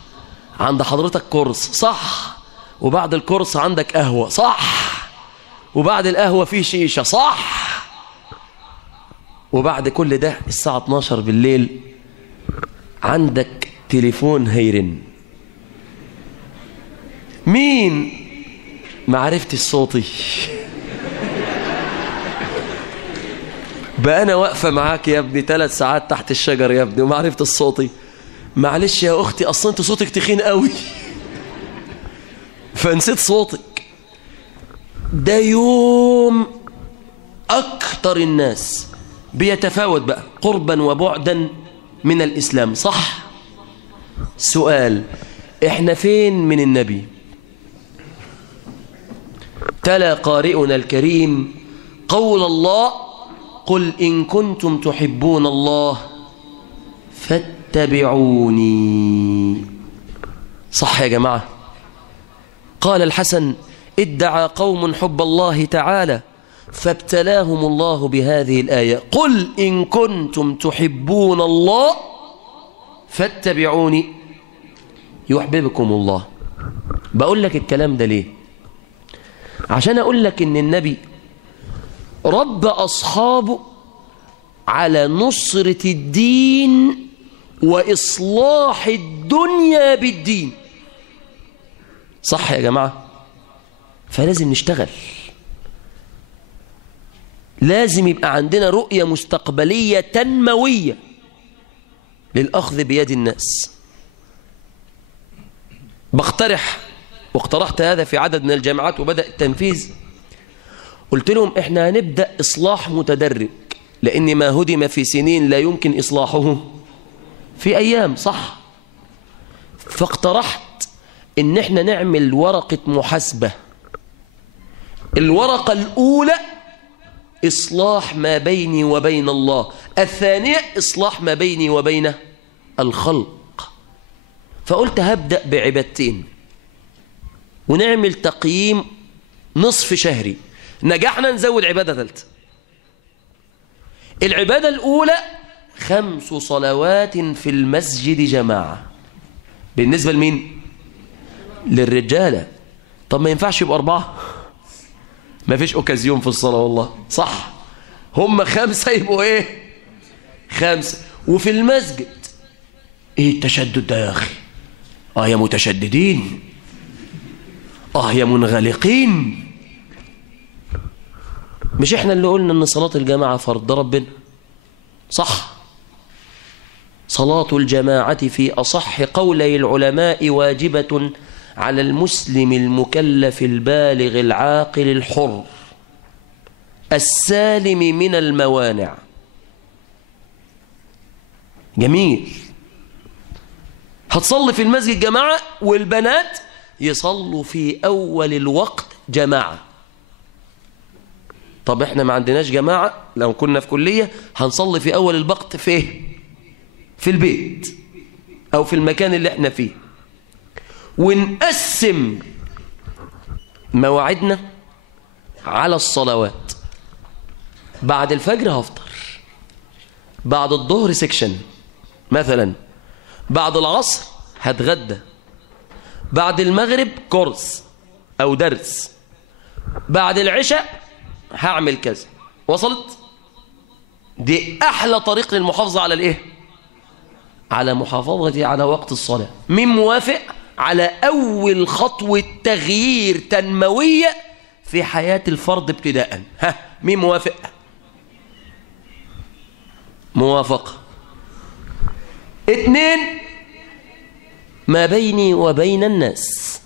عند حضرتك كورس صح، وبعد الكورس عندك قهوة صح، وبعد القهوة فيه شيشة صح، وبعد كل ده الساعة 12 بالليل عندك تليفون هيرن. مين؟ معرفتي الصوتي. بقى أنا واقفة معاك يا ابني 3 ساعات تحت الشجر يا ابني ومعرفت الصوتي. معلش يا أختي أصلا أنت صوتك تخين قوي فنسيت صوتك. ده يوم أكتر الناس بيتفاوت بقى قربا وبعدا من الإسلام صح. سؤال، إحنا فين من النبي؟ تلا قارئنا الكريم قول الله قل إن كنتم تحبون الله فاتبعوني. صح يا جماعة؟ قال الحسن ادعى قوم حب الله تعالى فابتلاهم الله بهذه الآية قل إن كنتم تحبون الله فاتبعوني يحببكم الله. بقول لك الكلام ده ليه؟ عشان أقول لك إن النبي رب أصحابه على نصرة الدين وإصلاح الدنيا بالدين صح يا جماعة؟ فلازم نشتغل، لازم يبقى عندنا رؤية مستقبلية تنموية للأخذ بيد الناس. بقترح واقترحت هذا في عدد من الجامعات وبدأ التنفيذ. قلت لهم احنا هنبدأ إصلاح متدرج، لأن ما هدم في سنين لا يمكن إصلاحه في أيام صح. فاقترحت ان احنا نعمل ورقة محاسبة. الورقة الأولى إصلاح ما بيني وبين الله، الثانية إصلاح ما بيني وبين الخلق. فقلت هبدأ بعبادتين ونعمل تقييم نصف شهري، نجحنا نزود عبادة ثالثة. العبادة الأولى 5 صلوات في المسجد جماعة. بالنسبة لمين؟ للرجالة. طب ما ينفعش يبقى 4؟ ما فيش أوكازيون في الصلاة والله صح. هم 5 يبقوا ايه؟ 5. وفي المسجد ايه التشدد ده يا أخي؟ يا متشددين، يا منغلقين. مش احنا اللي قلنا ان صلاة الجماعة فرض ربنا صح؟ صلاة الجماعة في أصح قولي العلماء واجبة على المسلم المكلف البالغ العاقل الحر السالم من الموانع. جميل. هتصلي في المسجد جماعة، والبنات يصلوا في أول الوقت جماعة. طب احنا ما عندناش جماعة، لو كنا في كلية هنصلي في أول الوقت في البيت أو في المكان اللي احنا فيه، ونقسم مواعيدنا على الصلوات. بعد الفجر هفطر، بعد الظهر سكشن مثلا، بعد العصر هتغدى، بعد المغرب كورس أو درس، بعد العشاء هعمل كذا. وصلت؟ دي أحلى طريق للمحافظة على الإيه؟ على محافظتي على وقت الصلاة. مين موافق على أول خطوة تغيير تنموية في حياة الفرد ابتداء؟ ها، مين موافق؟ موافقة. 2، ما بيني وبين الناس.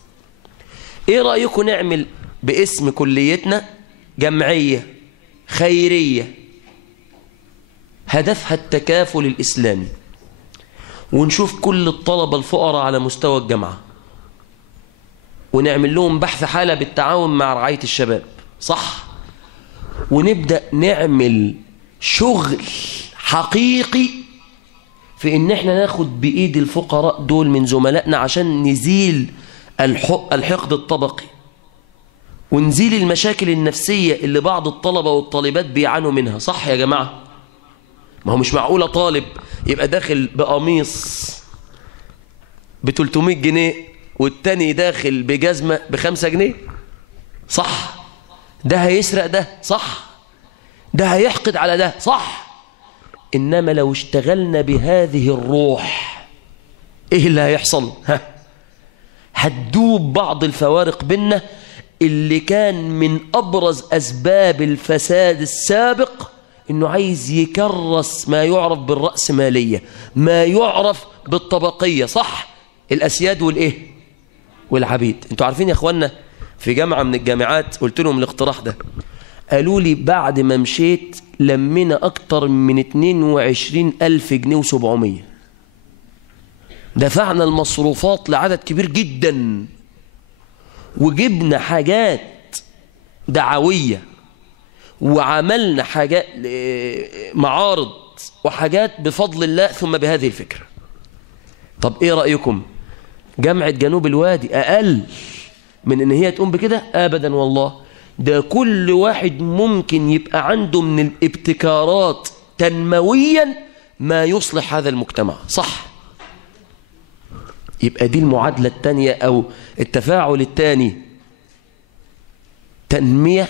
ايه رأيكم نعمل باسم كليتنا جمعية خيرية هدفها التكافل الإسلامي، ونشوف كل الطلبة الفقراء على مستوى الجامعة ونعمل لهم بحث حالة بالتعاون مع رعاية الشباب، صح؟ ونبدأ نعمل شغل حقيقي في ان احنا ناخد بإيد الفقراء دول من زملائنا عشان نزيل الحقد الطبقي، ونزيل المشاكل النفسية اللي بعض الطلبة والطالبات بيعانوا منها. صح يا جماعة؟ ما هو مش معقولة طالب يبقى داخل بقميص ب300 جنيه والتاني داخل بجزمة ب5 جنيه. صح؟ ده هيسرق ده، صح؟ ده هيحقد على ده، صح؟ إنما لو اشتغلنا بهذه الروح إيه اللي هيحصل؟ هتدوب بعض الفوارق بيننا اللي كان من أبرز أسباب الفساد السابق، إنه عايز يكرس ما يعرف بالرأسمالية، ما يعرف بالطبقية. صح؟ الأسياد والإيه؟ والعبيد. انتوا عارفين يا أخوانا في جامعة من الجامعات قلت لهم الاقتراح ده، قالوا لي بعد ما مشيت لمنا أكتر من 22,000 جنيه و700. دفعنا المصروفات لعدد كبير جدا، وجبنا حاجات دعوية، وعملنا حاجات معارض وحاجات بفضل الله ثم بهذه الفكرة. طب ايه رأيكم؟ جامعة جنوب الوادي أقل من ان هي تقوم بكده؟ أبدا والله. ده كل واحد ممكن يبقى عنده من الابتكارات تنمويا ما يصلح هذا المجتمع. صح؟ يبقى دي المعادلة الثانية أو التفاعل الثاني، تنمية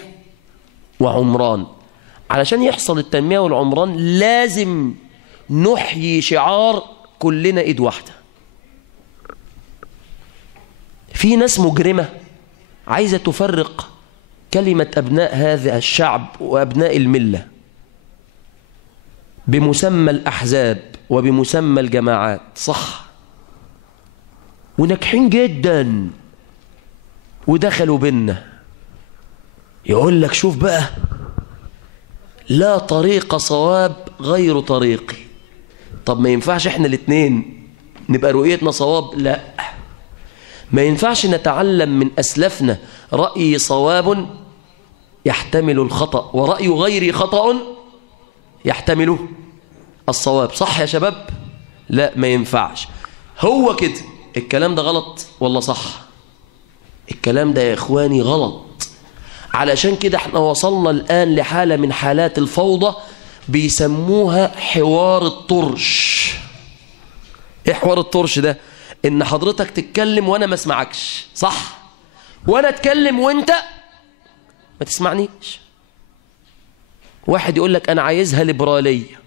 وعمران. علشان يحصل التنمية والعمران لازم نحيي شعار كلنا إيد واحدة. في ناس مجرمة عايزة تفرق كلمة أبناء هذا الشعب وأبناء الملة بمسمى الأحزاب وبمسمى الجماعات. صح؟ وناجحين جدا، ودخلوا بينا يقول لك شوف بقى، لا طريق صواب غير طريقي. طب ما ينفعش احنا الاثنين نبقى رؤيتنا صواب؟ لا، ما ينفعش نتعلم من أسلفنا رأي صواب يحتمل الخطأ ورأي غير خطأ يحتمل الصواب. صح يا شباب؟ لا، ما ينفعش. هو كده. الكلام ده غلط ولا صح؟ الكلام ده يا إخواني غلط. علشان كده احنا وصلنا الآن لحالة من حالات الفوضى بيسموها حوار الطرش. ايه حوار الطرش ده؟ ان حضرتك تتكلم وانا ما اسمعكش، صح؟ وانا اتكلم وانت ما تسمعنيش. واحد يقول لك انا عايزها ليبرالية.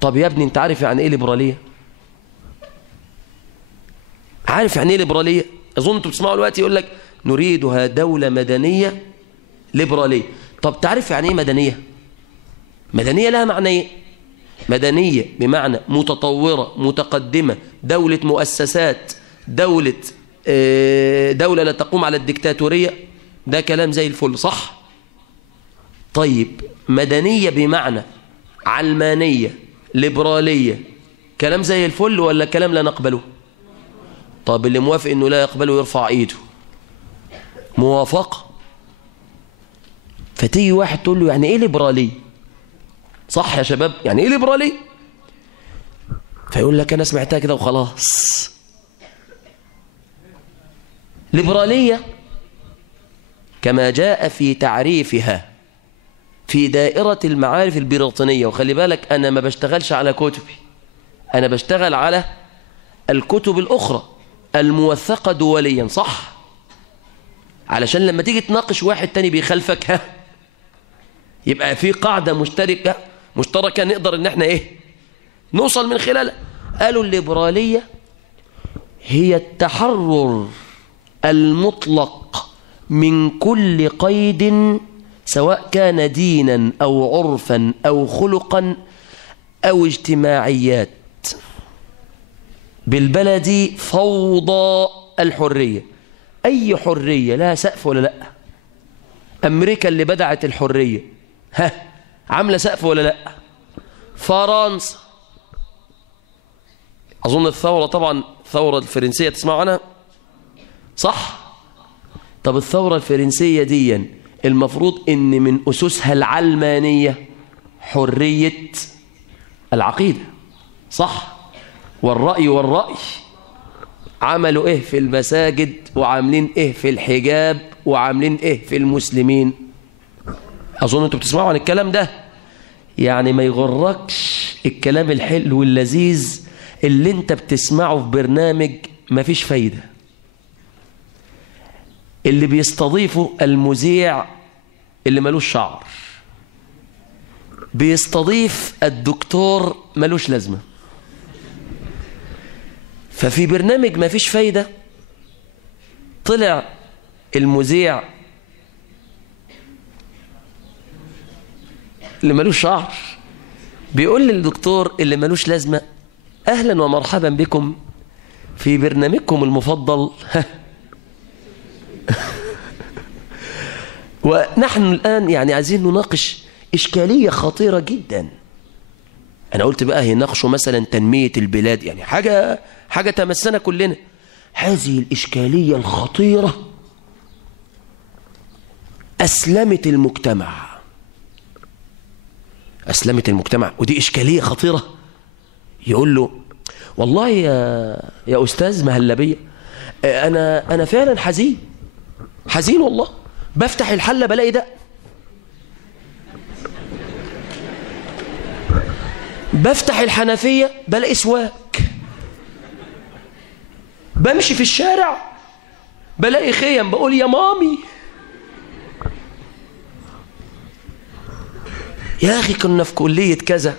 طب يا ابني انت عارف يعني ايه ليبرالية؟ عارف يعني ايه ليبرالية؟ اظن انتوا بتسمعوا دلوقتي يقول لك نريدها دولة مدنية ليبرالية. طب تعرف يعني ايه مدنية؟ مدنية لها معنى ايه؟ مدنية بمعنى متطورة متقدمة، دولة مؤسسات، دولة لا تقوم على الديكتاتورية، ده كلام زي الفل، صح؟ طيب مدنية بمعنى علمانية ليبرالية، كلام زي الفل ولا كلام لا نقبله؟ طب اللي موافق انه لا يقبله يرفع ايده. موافقة. فتيجي واحد تقول له يعني ايه ليبرالية؟ صح يا شباب، يعني ايه ليبرالية؟ فيقول لك انا سمعتها كده وخلاص. ليبرالية كما جاء في تعريفها في دائرة المعارف البريطانية، وخلي بالك أنا ما بشتغلش على كتبي، أنا بشتغل على الكتب الأخرى الموثقة دوليا، صح؟ علشان لما تيجي تناقش واحد تاني بيخالفك يبقى في قاعدة مشتركة نقدر ان احنا نوصل من خلالها. قالوا الليبرالية هي التحرر المطلق من كل قيد، سواء كان دينا أو عرفا أو خلقا أو اجتماعيات، بالبلدي فوضى الحرية. أي حرية لها سقف ولا لا؟ أمريكا اللي بدعت الحرية عاملة سقف ولا لا؟ فرنسا، أظن الثورة، طبعا الثورة الفرنسية تسمعوا عنها، صح؟ طب الثورة الفرنسية دي المفروض ان من أسسها العلمانية حرية العقيدة، صح؟ والرأي عملوا ايه في المساجد، وعاملين ايه في الحجاب، وعاملين ايه في المسلمين. أظن انتوا بتسمعوا عن الكلام ده. يعني ما يغركش الكلام الحلو واللذيذ اللي انت بتسمعه في برنامج ما فيش فايدة، اللي بيستضيفه المذيع اللي ملوش شعر، بيستضيف الدكتور ملوش لازمة. ففي برنامج ما فيش فايدة طلع المذيع اللي ملوش شعر بيقول للدكتور اللي ملوش لازمة: أهلا ومرحبا بكم في برنامجكم المفضل. ونحن الآن يعني عايزين نناقش إشكالية خطيرة جدا. أنا قلت بقى يناقشوا مثلا تنمية البلاد، يعني حاجة تمسنا كلنا. هذه الإشكالية الخطيرة أسلمت المجتمع، أسلمت المجتمع، ودي إشكالية خطيرة. يقول له: والله يا أستاذ مهلبية، أنا فعلا حزين والله، بفتح الحلة بلاقي ده، بفتح الحنفية بلاقي سواك، بمشي في الشارع بلاقي خيم، بقول يا مامي. يا أخي كنا في كلية كذا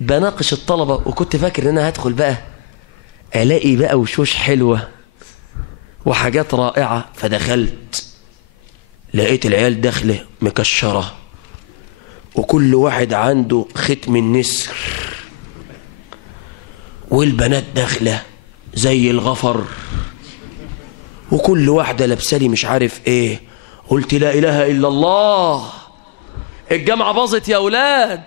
بناقش الطلبة، وكنت فاكر ان انا هدخل بقى الاقي بقى وشوش حلوة وحاجات رائعة، فدخلت لقيت العيال داخله مكشرة، وكل واحد عنده ختم النسر، والبنات داخله زي الغفر، وكل واحدة لابسالي مش عارف ايه. قلت لا اله الا الله، الجامعة باظت يا اولاد،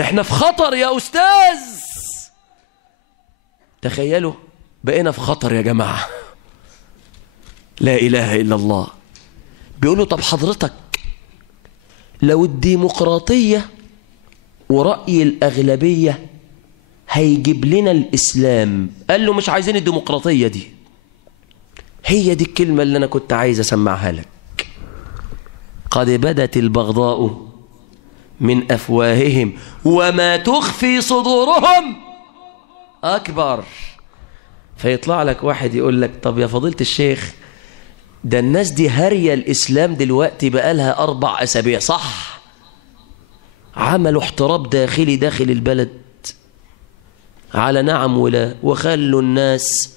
احنا في خطر يا استاذ. تخيلوا بقينا في خطر يا جماعة. لا اله الا الله. بيقولوا: طب حضرتك لو الديمقراطية ورأي الأغلبية هيجيب لنا الإسلام. قال له: مش عايزين الديمقراطية دي. هي دي الكلمة اللي أنا كنت عايز أسمعها لك. قد بدت البغضاء من أفواههم وما تخفي صدورهم أكبر. فيطلع لك واحد يقول لك: طب يا فضيلة الشيخ، ده الناس دي هارية الإسلام دلوقتي بقالها 4 أسابيع، صح؟ عملوا احتراب داخلي داخل البلد على نعم ولا، وخلوا الناس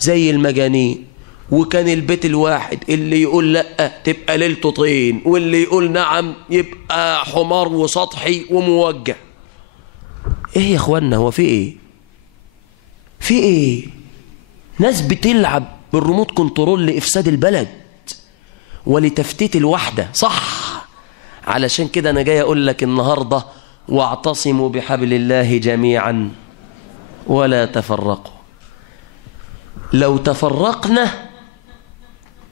زي المجانين، وكان البيت الواحد اللي يقول لأ تبقى ليلته طين، واللي يقول نعم يبقى حمار وسطحي وموجع. ايه يا اخوانا، هو في ايه؟ في ايه؟ ناس بتلعب بالريموت كنترول لإفساد البلد ولتفتيت الوحدة، صح؟ علشان كده أنا جاي أقول لك النهاردة: واعتصموا بحبل الله جميعا ولا تفرقوا. لو تفرقنا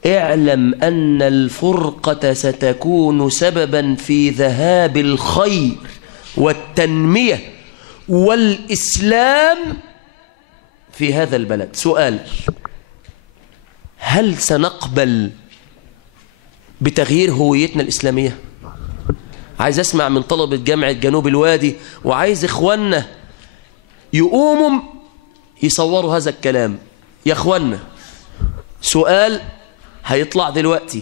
اعلم أن الفرقة ستكون سببا في ذهاب الخير والتنمية والإسلام في هذا البلد. سؤال: هل سنقبل بتغيير هويتنا الإسلامية؟ عايز أسمع من طلبة جامعة جنوب الوادي، وعايز إخواننا يقوموا يصوروا هذا الكلام. يا إخواننا، سؤال هيطلع دلوقتي: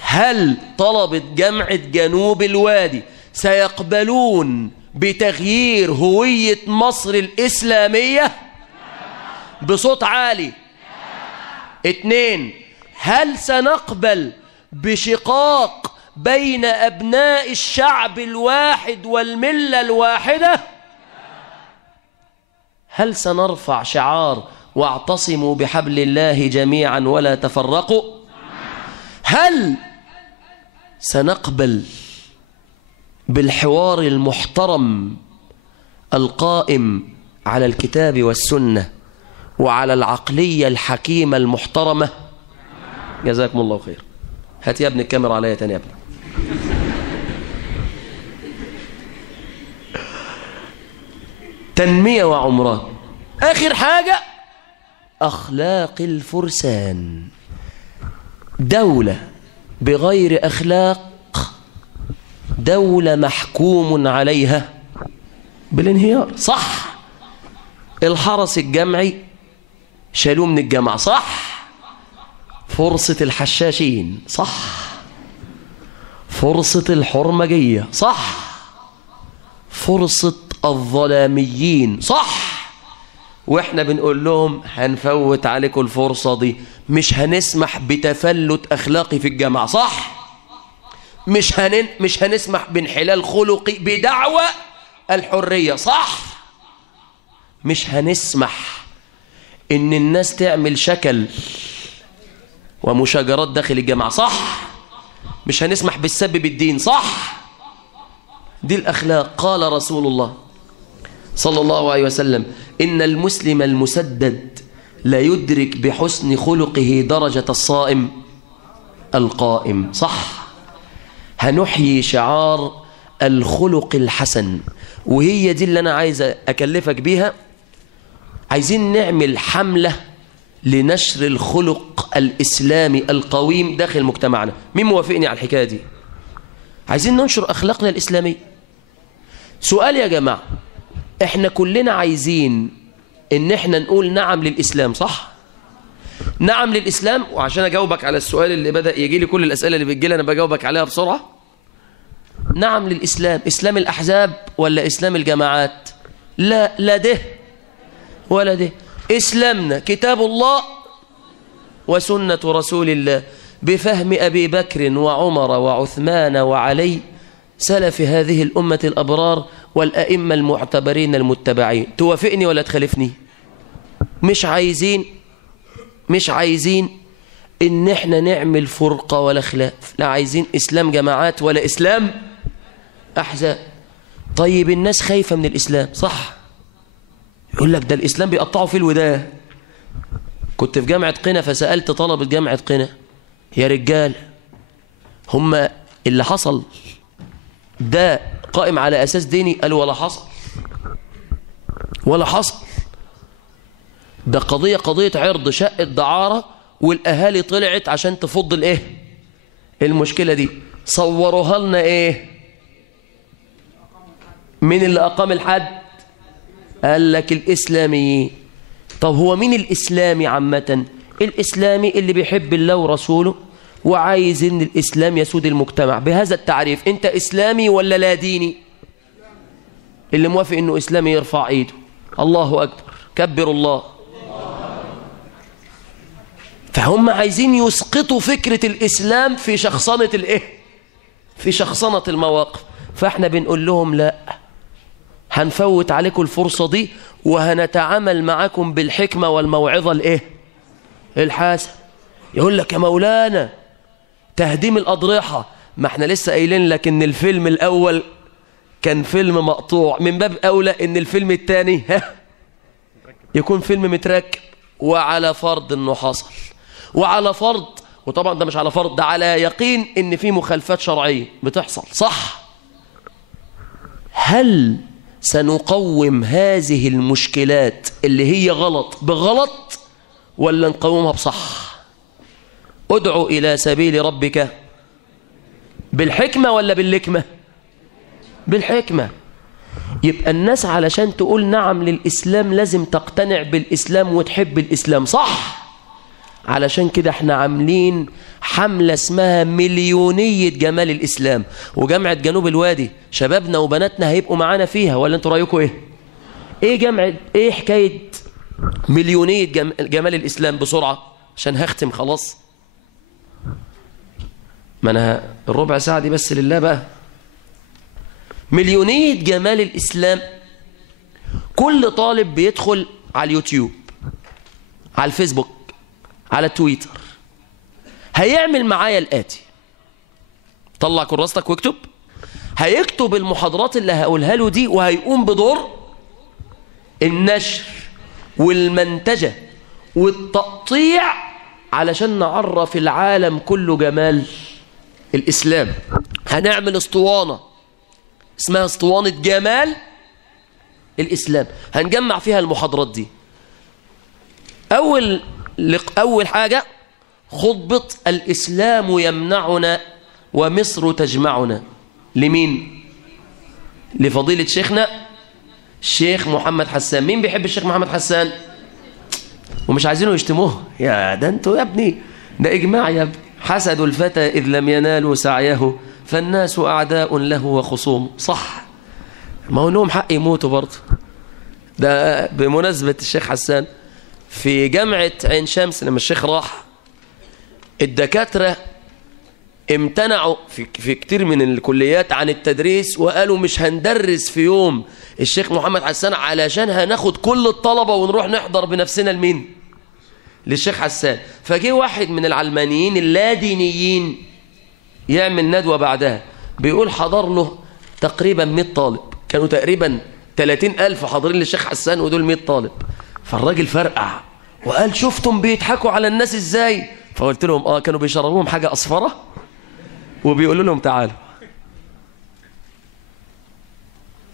هل طلبة جامعة جنوب الوادي سيقبلون بتغيير هوية مصر الإسلامية؟ بصوت عالي. 2: هل سنقبل بشقاق بين أبناء الشعب الواحد والملة الواحدة؟ هل سنرفع شعار واعتصموا بحبل الله جميعا ولا تفرقوا؟ هل سنقبل بالحوار المحترم القائم على الكتاب والسنة وعلى العقلية الحكيمة المحترمة؟ جزاكم الله خير. هات يا ابن الكاميرا عليا تاني يا ابني. تنمية وعمران. آخر حاجة: أخلاق الفرسان. دولة بغير أخلاق دولة محكوم عليها بالانهيار، صح؟ الحرس الجمعي شالوه من الجامعة، صح؟ فرصة الحشاشين، صح؟ فرصة الحرمجية، صح؟ فرصة الظلاميين، صح؟ واحنا بنقول لهم هنفوت عليكم الفرصة دي، مش هنسمح بتفلت أخلاقي في الجامعة، صح؟ مش هنسمح بانحلال خلقي بدعوى الحرية، صح؟ مش هنسمح إن الناس تعمل شكل ومشاجرات داخل الجامعة، صح؟ مش هنسمح بالسب بالدين، صح؟ دي الأخلاق. قال رسول الله صلى الله عليه وسلم: إن المسلم المسدد لا يدرك بحسن خلقه درجة الصائم القائم، صح؟ هنحيي شعار الخلق الحسن، وهي دي اللي أنا عايز أكلفك بيها. عايزين نعمل حملة لنشر الخلق الإسلامي القويم داخل مجتمعنا. مين موافقني على الحكاية دي؟ عايزين ننشر أخلاقنا الإسلامية. سؤال يا جماعة: احنا كلنا عايزين ان احنا نقول نعم للإسلام، صح؟ نعم للإسلام. وعشان أجاوبك على السؤال اللي بدأ يجي لي، كل الأسئلة اللي بتجي لي أنا بجاوبك عليها بسرعة. نعم للإسلام. إسلام الأحزاب ولا إسلام الجماعات؟ لا ده ولا ده. إسلامنا كتاب الله وسنة رسول الله بفهم أبي بكر وعمر وعثمان وعلي سلف هذه الأمة الأبرار والأئمة المعتبرين المتبعين. توافقني ولا تخالفني؟ مش عايزين إن احنا نعمل فرقة ولا خلاف، لا عايزين إسلام جماعات ولا إسلام أحزاب. طيب الناس خايفة من الإسلام، صح؟ يقول لك ده الإسلام بيقطعوا في الوداع. كنت في جامعة قنا فسألت طلبة جامعة قنا: يا رجال، هم اللي حصل ده قائم على أساس ديني؟ قالوا ولا حصل. ده قضية عرض، شقة دعارة، والأهالي طلعت عشان تفض المشكلة دي. صوروها لنا مين اللي أقام الحد؟ قال لك الإسلاميين. طب هو مين الإسلامي عامة؟ الإسلامي اللي بيحب الله ورسوله وعايز إن الإسلام يسود المجتمع. بهذا التعريف أنت إسلامي ولا لا ديني؟ اللي موافق إنه إسلامي يرفع إيده. الله أكبر، كبر الله. فهم عايزين يسقطوا فكرة الإسلام في شخصنة في شخصنة المواقف. فاحنا بنقول لهم لا، هنفوت عليكم الفرصة دي وهنتعامل معاكم بالحكمة والموعظة الحسنة. يقول لك يا مولانا تهديم الأضرحة، ما احنا لسه قايلين لك ان الفيلم الأول كان فيلم مقطوع، من باب أولى ان الفيلم الثاني يكون فيلم متركب. وعلى فرض انه حصل، وعلى فرض، وطبعا ده مش على فرض، ده على يقين ان في مخالفات شرعية بتحصل، صح؟ هل سنقوم هذه المشكلات اللي هي غلط بغلط ولا نقومها بصح؟ ادعو إلى سبيل ربك بالحكمة ولا باللكمة؟ بالحكمة. يبقى الناس علشان تقول نعم للإسلام لازم تقتنع بالإسلام وتحب الإسلام، صح؟ علشان كده احنا عاملين حملة اسمها مليونية جمال الإسلام، وجامعة جنوب الوادي شبابنا وبناتنا هيبقوا معانا فيها، ولا انتوا رأيكم ايه حكاية مليونية جمال الإسلام؟ بسرعة عشان هختم خلاص، ما انا الربع ساعة دي بس لله بقى. مليونية جمال الإسلام، كل طالب بيدخل على اليوتيوب، على الفيسبوك، على تويتر، هيعمل معايا الآتي: طلع كراستك واكتب، هيكتب المحاضرات اللي هقولها له دي، وهيقوم بدور النشر والمنتجة والتقطيع علشان نعرف العالم كله جمال الإسلام. هنعمل اسطوانة اسمها اسطوانة جمال الإسلام، هنجمع فيها المحاضرات دي. أول حاجة خطبة الإسلام يمنعنا ومصر تجمعنا. لمين؟ لفضيلة شيخنا الشيخ محمد حسان. مين بيحب الشيخ محمد حسان؟ ومش عايزينه يشتموه. يا ده انتوا يا ابني، ده إجماع يا ابني. حسد الفتى إذ لم ينالوا سعيه فالناس أعداء له وخصوم. صح، ما هو لهم حق يموتوا برضه. ده بمناسبة الشيخ حسان، في جامعة عين شمس لما الشيخ راح، الدكاترة امتنعوا في كتير من الكليات عن التدريس، وقالوا مش هندرس في يوم الشيخ محمد حسان علشان هناخد كل الطلبة ونروح نحضر بنفسنا لمين؟ للشيخ حسان. فجي واحد من العلمانيين اللادينيين يعمل ندوة بعدها، بيقول حضر له تقريبا 100 طالب، كانوا تقريبا 30,000 حاضرين للشيخ حسان ودول 100 طالب. فالراجل فرقع وقال شفتم بيضحكوا على الناس ازاي؟ فقلت لهم كانوا بيشربوهم حاجة أصفرة وبيقولوا لهم تعالوا.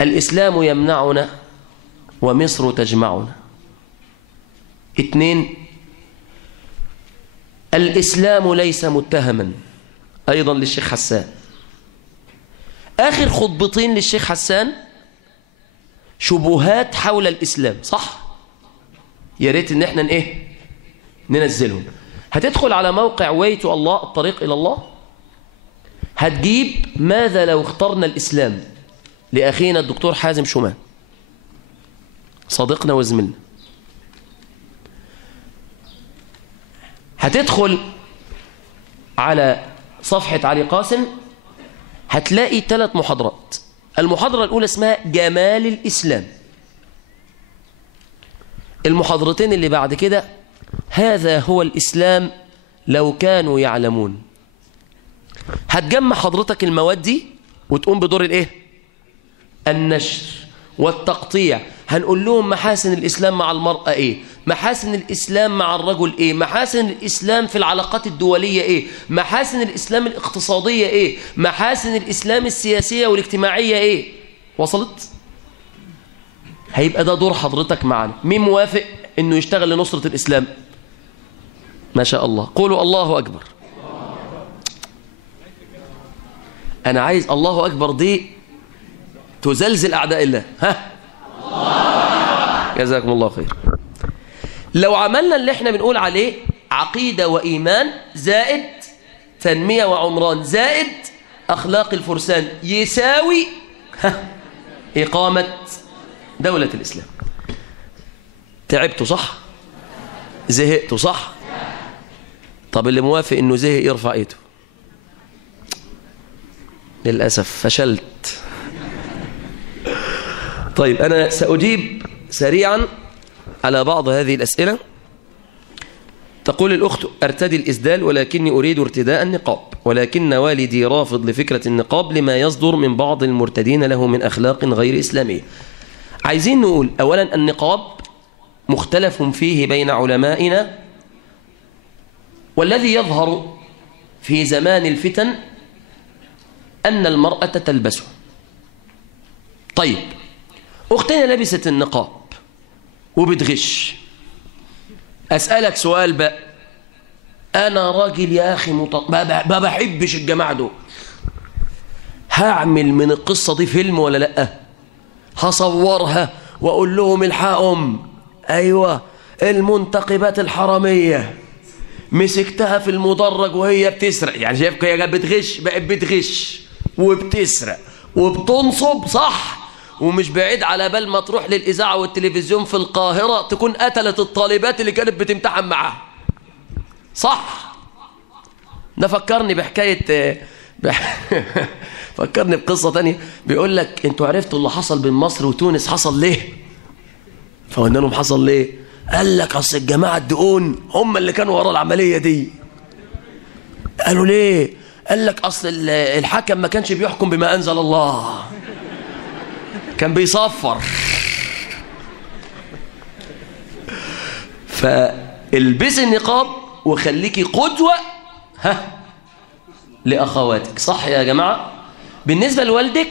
الإسلام يمنعنا ومصر تجمعنا. 2، الإسلام ليس متهما، أيضا للشيخ حسان. آخر خطبتين للشيخ حسان شبهات حول الإسلام، صح؟ يا ريت إن احنا ننزلهم. هتدخل على موقع way to الله، الطريق إلى الله، هتجيب ماذا لو اخترنا الإسلام لأخينا الدكتور حازم شومان صديقنا وزميلنا. هتدخل على صفحة علي قاسم، هتلاقي 3 محاضرات. المحاضرة الأولى اسمها جمال الإسلام. المحاضرتين اللي بعد كده هذا هو الإسلام لو كانوا يعلمون. هتجمع حضرتك المواد دي وتقوم بدور النشر والتقطيع. هنقول لهم محاسن الإسلام مع المرأة محاسن الإسلام مع الرجل محاسن الإسلام في العلاقات الدولية محاسن الإسلام الاقتصادية محاسن الإسلام السياسية والاجتماعية وصلت؟ هيبقى ده دور حضرتك معنا. مين موافق انه يشتغل لنصرة الإسلام؟ ما شاء الله، قولوا الله أكبر. أنا عايز الله أكبر دي تزلزل أعداء الله. جزاكم الله خير. لو عملنا اللي احنا بنقول عليه عقيدة وإيمان زائد تنمية وعمران زائد أخلاق الفرسان يساوي إقامة دولة الإسلام. تعبتوا صح؟ زهقتوا صح؟ طب اللي موافق انه زهق يرفع ايده. للأسف فشلت. طيب أنا سأجيب سريعا على بعض هذه الأسئلة. تقول الأخت: أرتدي الإسدال ولكني أريد ارتداء النقاب، ولكن والدي رافض لفكرة النقاب لما يصدر من بعض المرتدين له من أخلاق غير إسلامية. عايزين نقول أولا النقاب مختلف فيه بين علمائنا، والذي يظهر في زمان الفتن أن المرأة تلبسه. طيب أختنا لبست النقاب وبتغش، أسألك سؤال بقى، أنا راجل يا أخي ما بحبش الجماعة دول، هعمل من القصة دي فيلم ولا لأ؟ هصورها وأقول لهم الحقهم، أيوة المنتقبات الحرامية مسكتها في المدرج وهي بتسرق، يعني شايفك هي بتغش، بقت بتغش وبتسرق وبتنصب، صح؟ ومش بعيد على بال ما تروح للإذاعة والتلفزيون في القاهرة تكون قتلت الطالبات اللي كانت بتمتحن معاها، صح؟ ده فكرني بحكاية فكرني بقصة تانية، بيقول لك انتوا عرفتوا اللي حصل بين مصر وتونس حصل ليه؟ فقلنا لهم حصل ليه؟ قال لك اصل الجماعة الدقون هم اللي كانوا ورا العملية دي. قالوا ليه؟ قال لك اصل الحكم ما كانش بيحكم بما انزل الله، كان بيصفر. فالبسي النقاب وخليكي قدوة لأخواتك، صح يا جماعة؟ بالنسبة لوالدك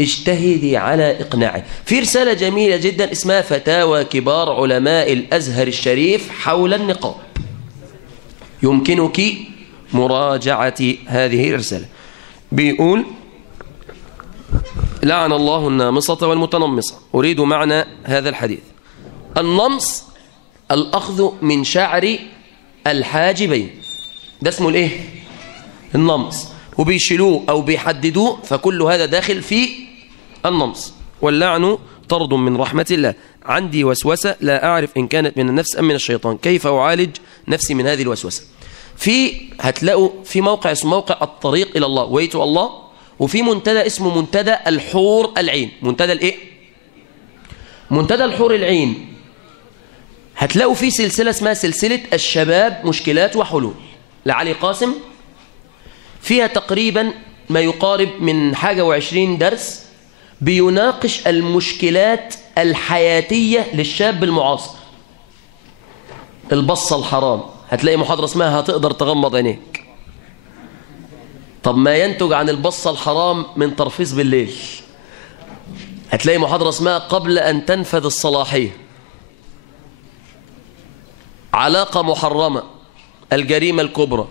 اجتهدي على إقناعه. في رسالة جميلة جدا اسمها فتاوى كبار علماء الأزهر الشريف حول النقاب، يمكنك مراجعة هذه الرسالة. بيقول: لعن الله النامصة والمتنمصة. أريد معنى هذا الحديث. النمص الأخذ من شعر الحاجبين، ده اسمه الايه؟ النمص، وبيشيلوه أو بيحددوه، فكل هذا داخل في النمص. واللعن طرد من رحمة الله. عندي وسوسة لا أعرف إن كانت من النفس أم من الشيطان، كيف أعالج نفسي من هذه الوسوسة؟ هتلاقوا في موقع اسمه موقع الطريق إلى الله، way to الله، وفي منتدى اسمه منتدى الحور العين. منتدى الايه؟ منتدى الحور العين. هتلاقوا في سلسلة اسمها سلسلة الشباب مشكلات وحلول لعلي قاسم، فيها تقريبا ما يقارب من 21 درس بيناقش المشكلات الحياتية للشاب المعاصر. البصة الحرام، هتلاقي محاضرة اسمها هتقدر تغمض عينيك. طب ما ينتج عن البصة الحرام من ترفيس بالليل، هتلاقي محاضرة اسمها قبل أن تنفذ الصلاحية. علاقة محرمة، الجريمة الكبرى،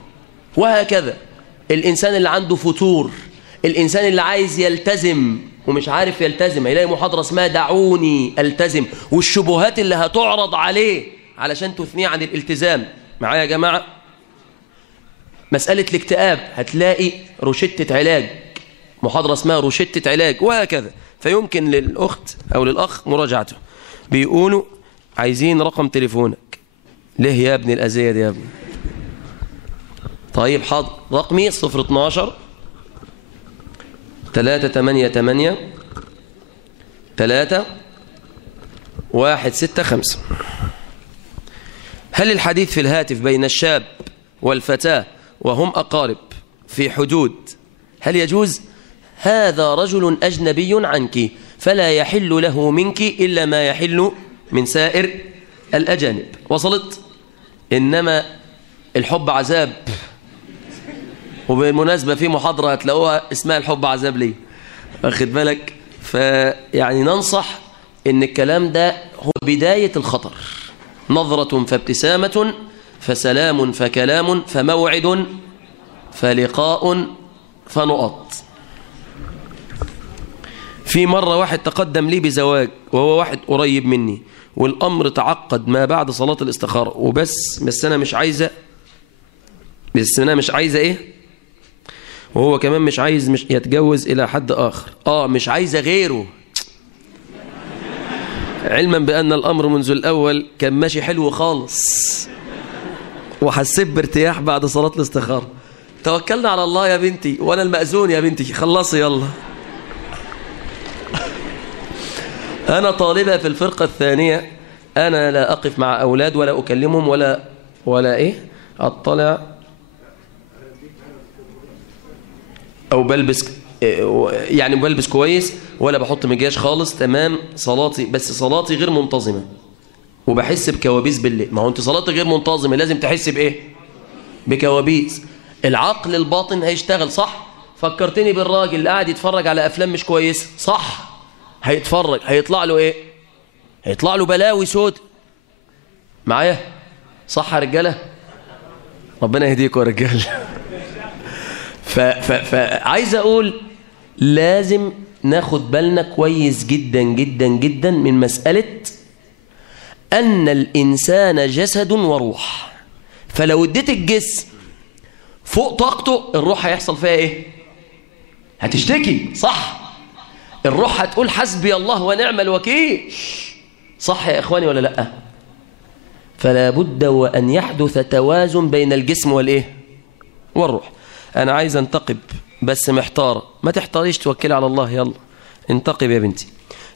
وهكذا. الإنسان اللي عنده فتور، الإنسان اللي عايز يلتزم ومش عارف يلتزم، هيلاقي محاضرة اسمها دعوني ألتزم، والشبهات اللي هتعرض عليه علشان تثنيه عن الالتزام. معايا يا جماعة؟ مسألة الاكتئاب، هتلاقي روشتة علاج، محاضرة اسمها روشتة علاج، وهكذا. فيمكن للأخت أو للأخ مراجعته. بيقولوا عايزين رقم تليفونك. ليه يا ابني الأذية دي يا ابني؟ طيب حاضر، رقمي 012 388 3165. هل الحديث في الهاتف بين الشاب والفتاة وهم أقارب في حدود هل يجوز؟ هذا رجل أجنبي عنك، فلا يحل له منك إلا ما يحل من سائر الأجانب. وصلت؟ إنما الحب عذاب، وبالمناسبة في محاضرة هتلاقوها اسمها الحب عذاب ليه، واخد بالك؟ فيعني ننصح إن الكلام ده هو بداية الخطر. نظرة فابتسامة، فسلام فكلام، فموعد فلقاء فنقط. في مرة واحد تقدم لي بزواج وهو واحد قريب مني، والأمر تعقد ما بعد صلاة الاستخارة بس أنا مش عايزة إيه؟ وهو كمان مش عايز يتجوز إلى حد آخر، مش عايزة غيره، علما بأن الأمر منذ الأول كان ماشي حلو خالص. وحسيت بارتياح بعد صلاة الاستخارة. توكلنا على الله يا بنتي، وانا المأذون يا بنتي، خلصي يلا. انا طالبة في الفرقة الثانية، انا لا اقف مع اولاد ولا اكلمهم ولا ايه اطلع او بلبس، يعني بلبس كويس ولا بحط مكياج خالص، تمام صلاتي، بس صلاتي غير منتظمة وبحس بكوابيس بالليل. ما هو انت صلاتي غير منتظمة لازم تحس بايه؟ بكوابيس. العقل الباطن هيشتغل صح. فكرتني بالراجل اللي قاعد يتفرج على افلام مش كويسة صح، هيتفرج هيطلع له ايه؟ هيطلع له بلاوي سود معايا صح يا رجاله؟ ربنا يهديكم يا رجاله. فعايز اقول لازم ناخد بالنا كويس جدا جدا جدا من مسألة ان الانسان جسد وروح. فلو اديت الجسم فوق طاقته الروح هيحصل فيها ايه؟ هتشتكي صح. الروح هتقول حسبي الله ونعم الوكيل صح يا اخواني ولا لا؟ فلا بد وان يحدث توازن بين الجسم والايه؟ والروح. انا عايز انتقب بس محتار. ما تحتاريش، توكلي على الله، يلا انتقب يا بنتي.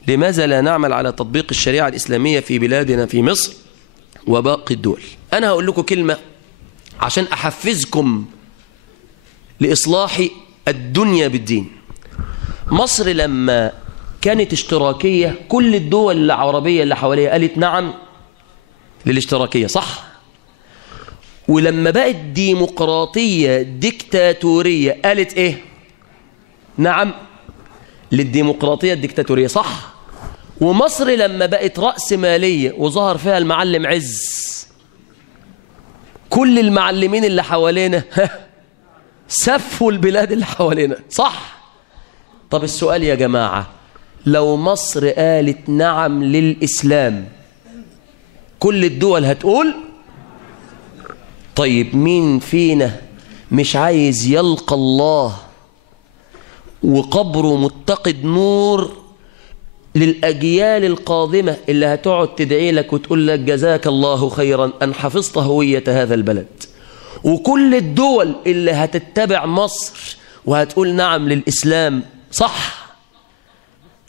لماذا لا نعمل على تطبيق الشريعة الإسلامية في بلادنا في مصر وباقي الدول؟ أنا هقول لكم كلمة عشان أحفزكم لإصلاح الدنيا بالدين. مصر لما كانت اشتراكية كل الدول العربية اللي حواليها قالت نعم للاشتراكية صح؟ ولما بقت ديمقراطية ديكتاتورية قالت ايه؟ نعم للديمقراطية الديكتاتورية صح؟ ومصر لما بقت رأس مالية وظهر فيها المعلم عز كل المعلمين اللي حوالينا سفوا البلاد اللي حوالينا صح؟ طب السؤال يا جماعة، لو مصر قالت نعم للإسلام كل الدول هتقول؟ طيب مين فينا مش عايز يلقى الله وقبره متقد نور للأجيال القادمة اللي هتقعد تدعي لك وتقول لك جزاك الله خيرا أن حفظت هوية هذا البلد، وكل الدول اللي هتتبع مصر وهتقول نعم للإسلام صح؟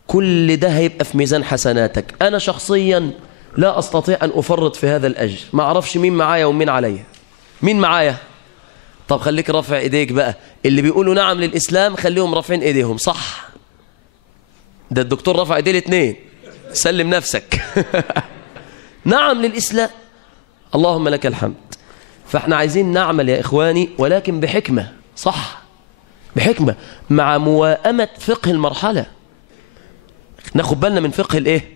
كل ده هيبقى في ميزان حسناتك. أنا شخصيا لا أستطيع أن أفرط في هذا الأجر. ما أعرفش مين معايا ومين عليا. مين معايا؟ طب خليك رافع ايديك بقى. اللي بيقولوا نعم للإسلام خليهم رافعين ايديهم صح؟ ده الدكتور رفع ايديه الاثنين، سلم نفسك. نعم للإسلام، اللهم لك الحمد. فاحنا عايزين نعمل يا إخواني ولكن بحكمة صح؟ بحكمة مع موائمة فقه المرحلة. ناخد بالنا من فقه الايه؟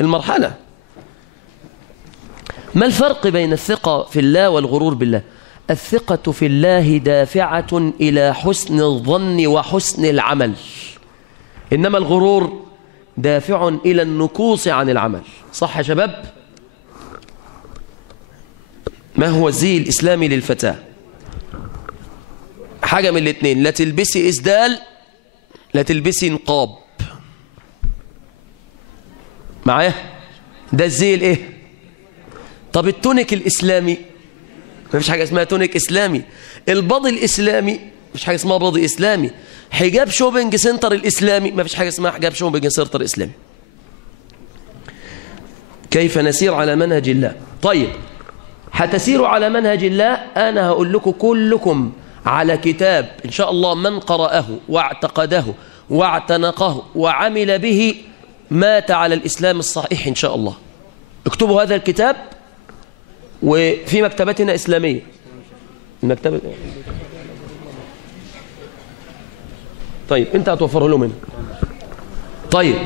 المرحلة. ما الفرق بين الثقة في الله والغرور بالله؟ الثقة في الله دافعة إلى حسن الظن وحسن العمل، إنما الغرور دافع إلى النكوص عن العمل صح يا شباب؟ ما هو الزي الإسلامي للفتاة؟ حاجة من الاثنين، لا تلبسي إسدال لا تلبسي نقاب. معايا؟ ده الزي الايه؟ طب التونيك الإسلامي ما فيش حاجة اسمها تونيك إسلامي. الباضي الإسلامي مفيش حاجة اسمها باضي إسلامي. حجاب شوبينج سنتر الإسلامي ما فيش حاجة اسمها حجاب شوبينج سنتر إسلامي. كيف نسير على منهج الله؟ طيب هتسيروا على منهج الله. أنا هقول لكم كلكم على كتاب إن شاء الله من قرأه واعتقده واعتنقه وعمل به مات على الإسلام الصحيح إن شاء الله. اكتبوا هذا الكتاب وفي مكتبتنا إسلامية. المكتبة طيب أنت هتوفره له منه. طيب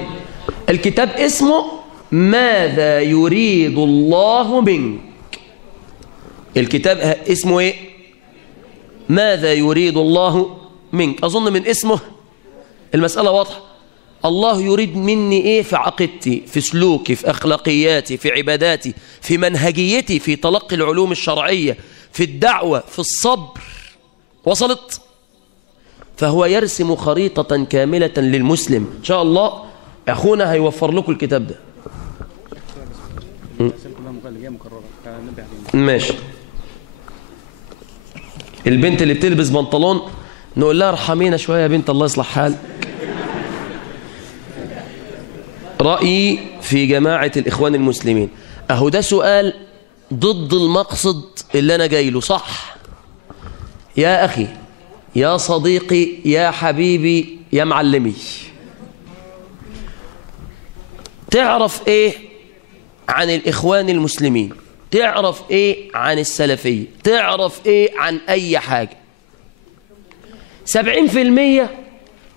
الكتاب اسمه ماذا يريد الله منك. الكتاب اسمه ايه؟ ماذا يريد الله منك. أظن من اسمه المسألة واضحة. الله يريد مني ايه في عقيدتي، في سلوكي، في أخلاقياتي، في عباداتي، في منهجيتي، في تلقي العلوم الشرعية، في الدعوة، في الصبر. وصلت؟ فهو يرسم خريطة كاملة للمسلم. إن شاء الله أخونا هيوفر لكم الكتاب ده. ماشي. البنت اللي بتلبس بنطلون نقول لها ارحمينا شوية يا بنت الله يصلح حالك. رأيي في جماعة الإخوان المسلمين، أهو ده سؤال ضد المقصد اللي أنا جاي له، صح؟ يا أخي، يا صديقي، يا حبيبي، يا معلمي، تعرف إيه عن الإخوان المسلمين؟ تعرف إيه عن السلفية؟ تعرف إيه عن أي حاجة؟ 70%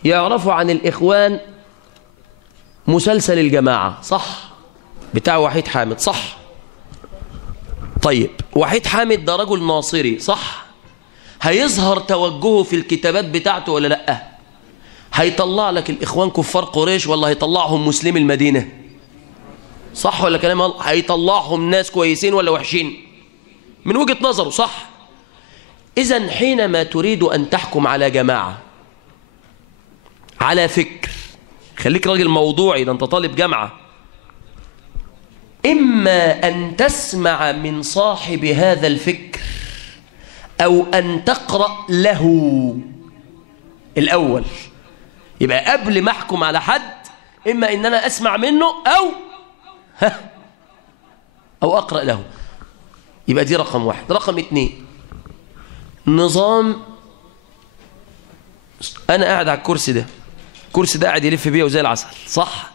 يعرفوا عن الإخوان مسلسل الجماعة، صح؟ بتاع وحيد حامد، صح؟ طيب وحيد حامد ده رجل ناصري، صح؟ هيظهر توجهه في الكتابات بتاعته ولا لأ؟ هيطلع لك الإخوان كفار قريش ولا هيطلعهم مسلم المدينة؟ صح ولا كلام الله؟ هيطلعهم ناس كويسين ولا وحشين من وجهة نظره، صح؟ إذن حينما تريد أن تحكم على جماعة على فكر، خليك راجل موضوعي، ده أنت طالب جامعة، إما أن تسمع من صاحب هذا الفكر أو أن تقرأ له الأول. يبقى قبل ما أحكم على حد إما أن أنا أسمع منه أو أقرأ له. يبقى دي رقم واحد. رقم 2، نظام أنا قاعد على الكرسي ده، الكرسي ده قاعد يلف بيه وزي العسل، صح؟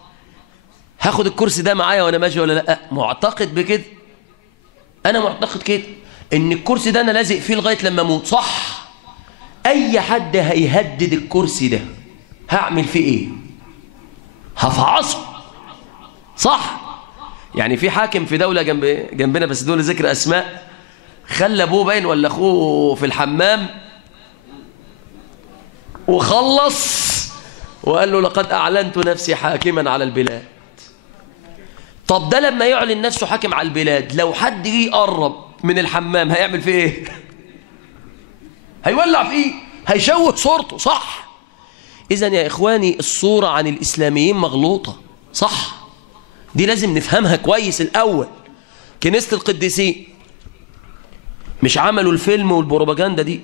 هاخد الكرسي ده معايا وأنا ماشي ولا لأ؟ معتقد بكده، أنا معتقد كده إن الكرسي ده أنا لازق فيه لغاية لما أموت، صح؟ أي حد هيهدد الكرسي ده هعمل فيه إيه؟ هفعصه، صح؟ يعني في حاكم في دولة جنبنا بس دول ذكر أسماء، خلى أبوه باين ولا أخوه في الحمام وخلص وقال له لقد أعلنت نفسي حاكما على البلاد. طب ده لما يعلن نفسه حاكم على البلاد، لو حد جه يقرب من الحمام هيعمل فيه ايه؟ هيولع فيه، هيشوه صورته، صح؟ إذن يا إخواني الصورة عن الإسلاميين مغلوطة، صح؟ دي لازم نفهمها كويس الأول. كنيسة القديسين مش عملوا الفيلم والبروباجندا دي